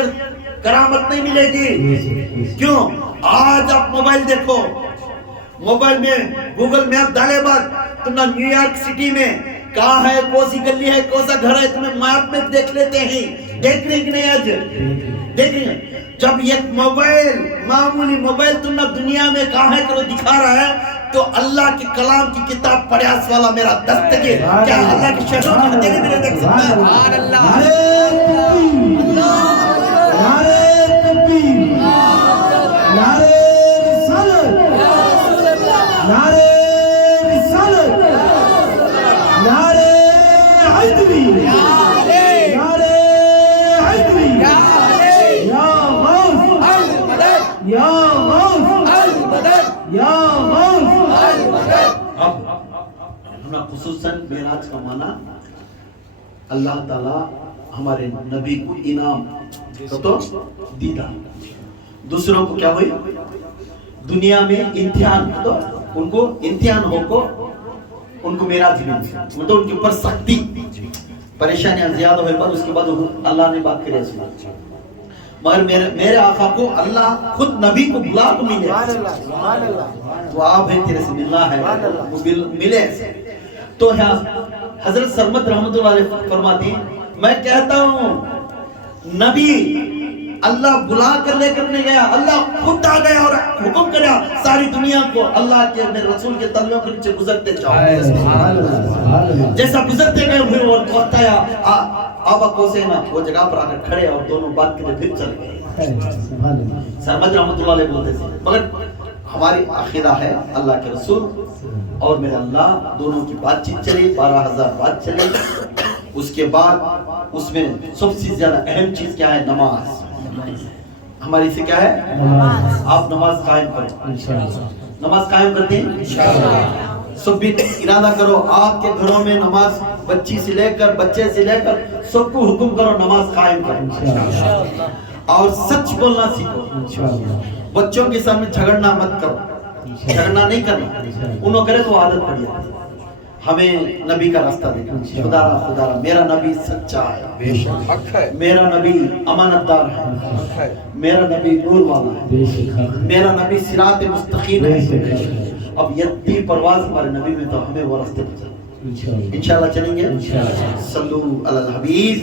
کرامت نہیں ملے گی. کیوں آج آپ موبائل دیکھو, موبائل میں گوگل میپ ڈالے بعد تم نہ نیو یارک سٹی میں کہاں ہے, کون سی گلی ہے, کون سا گھر ہے, تمہیں میپ میں دیکھ لیتے ہیں. دیکھ رہے کہ نہیں, آج دیکھ رہے ہیں. جب یہ موبائل معمولی موبائل تم نہ دنیا میں کہاں ہے تو دکھا رہا ہے, تو اللہ کے کلام کی کتاب پڑھیاس والا میرا دستگیر کیا اللہ کے شہروں کی ہتھیلی میں دیکھ سکتا ہے؟ سبحان اللہ, نعرے تکبیر, نعرے رسالت, نعرے رسالت, نعرے حیدری, نعرے حیدری, یا غوث, یا غوث, یا غوث. اب ہمیں خصوصاً معراج کا معنی اللہ تعالیٰ ہمارے نبی کو انعام تو دیدہ, دوسروں کو کیا ہوئی دنیا میں امتحان, تو ان کو امتحان ہو کو ان کو معراج ملی, مطلب ان کے اوپر سختی پریشانیاں زیادہ ہوئے پر اس کے بعد اللہ نے بات کری سنا. مگر میرے آقا کو اللہ خود نبی کو بلا کو ملے, تو آپ ہیں تیرے سے ملنا ہے, ملے. تو حضرت سرمد رحمت اللہ علیہ فرماتی, میں کہتا ہوں نبی اللہ بلا کر لے کر نہیں گیا, اللہ خود آ گیا اور حکم کریا ساری دنیا کو اللہ کے رسول کے تلویوں کے نیچے گزرتے جاؤ. جیسا گزرتے گئے پھر وہ وقت آیا آبا کوسینا وہ جگہ پر آ کر کھڑے اور دونوں بات کے لیے پھر چل گئے. سرمد رحمت اللہ علیہ بولتے تھے, مگر ہماری عقیدہ ہے اللہ کے رسول اور میرے اللہ دونوں کی بات چیت چلی, 12,000 بات چلی. اس کے بعد اس میں سب سے زیادہ اہم چیز کیا ہے, نماز. ہماری سے کیا ہے, آپ نماز قائم کرو. نماز قائم کرتے ہیں سب بھی ارادہ کرو, آپ کے گھروں میں نماز بچی سے لے کر بچے سے لے کر سب کو حکم کرو نماز قائم کرو, اور سچ بولنا سیکھو. بچوں کے سامنے جھگڑنا مت کرو, جھگڑنا نہیں کرنا, انہوں کرے تو عادت پڑ جاتی. ہمیں نبی کا راستہ دیکھنا, خدا را میرا نبی سچا ہے, میرا نبی امانت دار ہے, میرا نبی نور والا ہے, میرا نبی صراط مستقیم ہے. اب یہ پرواز ہمارے نبی میں تو ہمیں وہ راستے پر چلیں, انشاءاللہ چلیں گے. صلو علی الحبیب.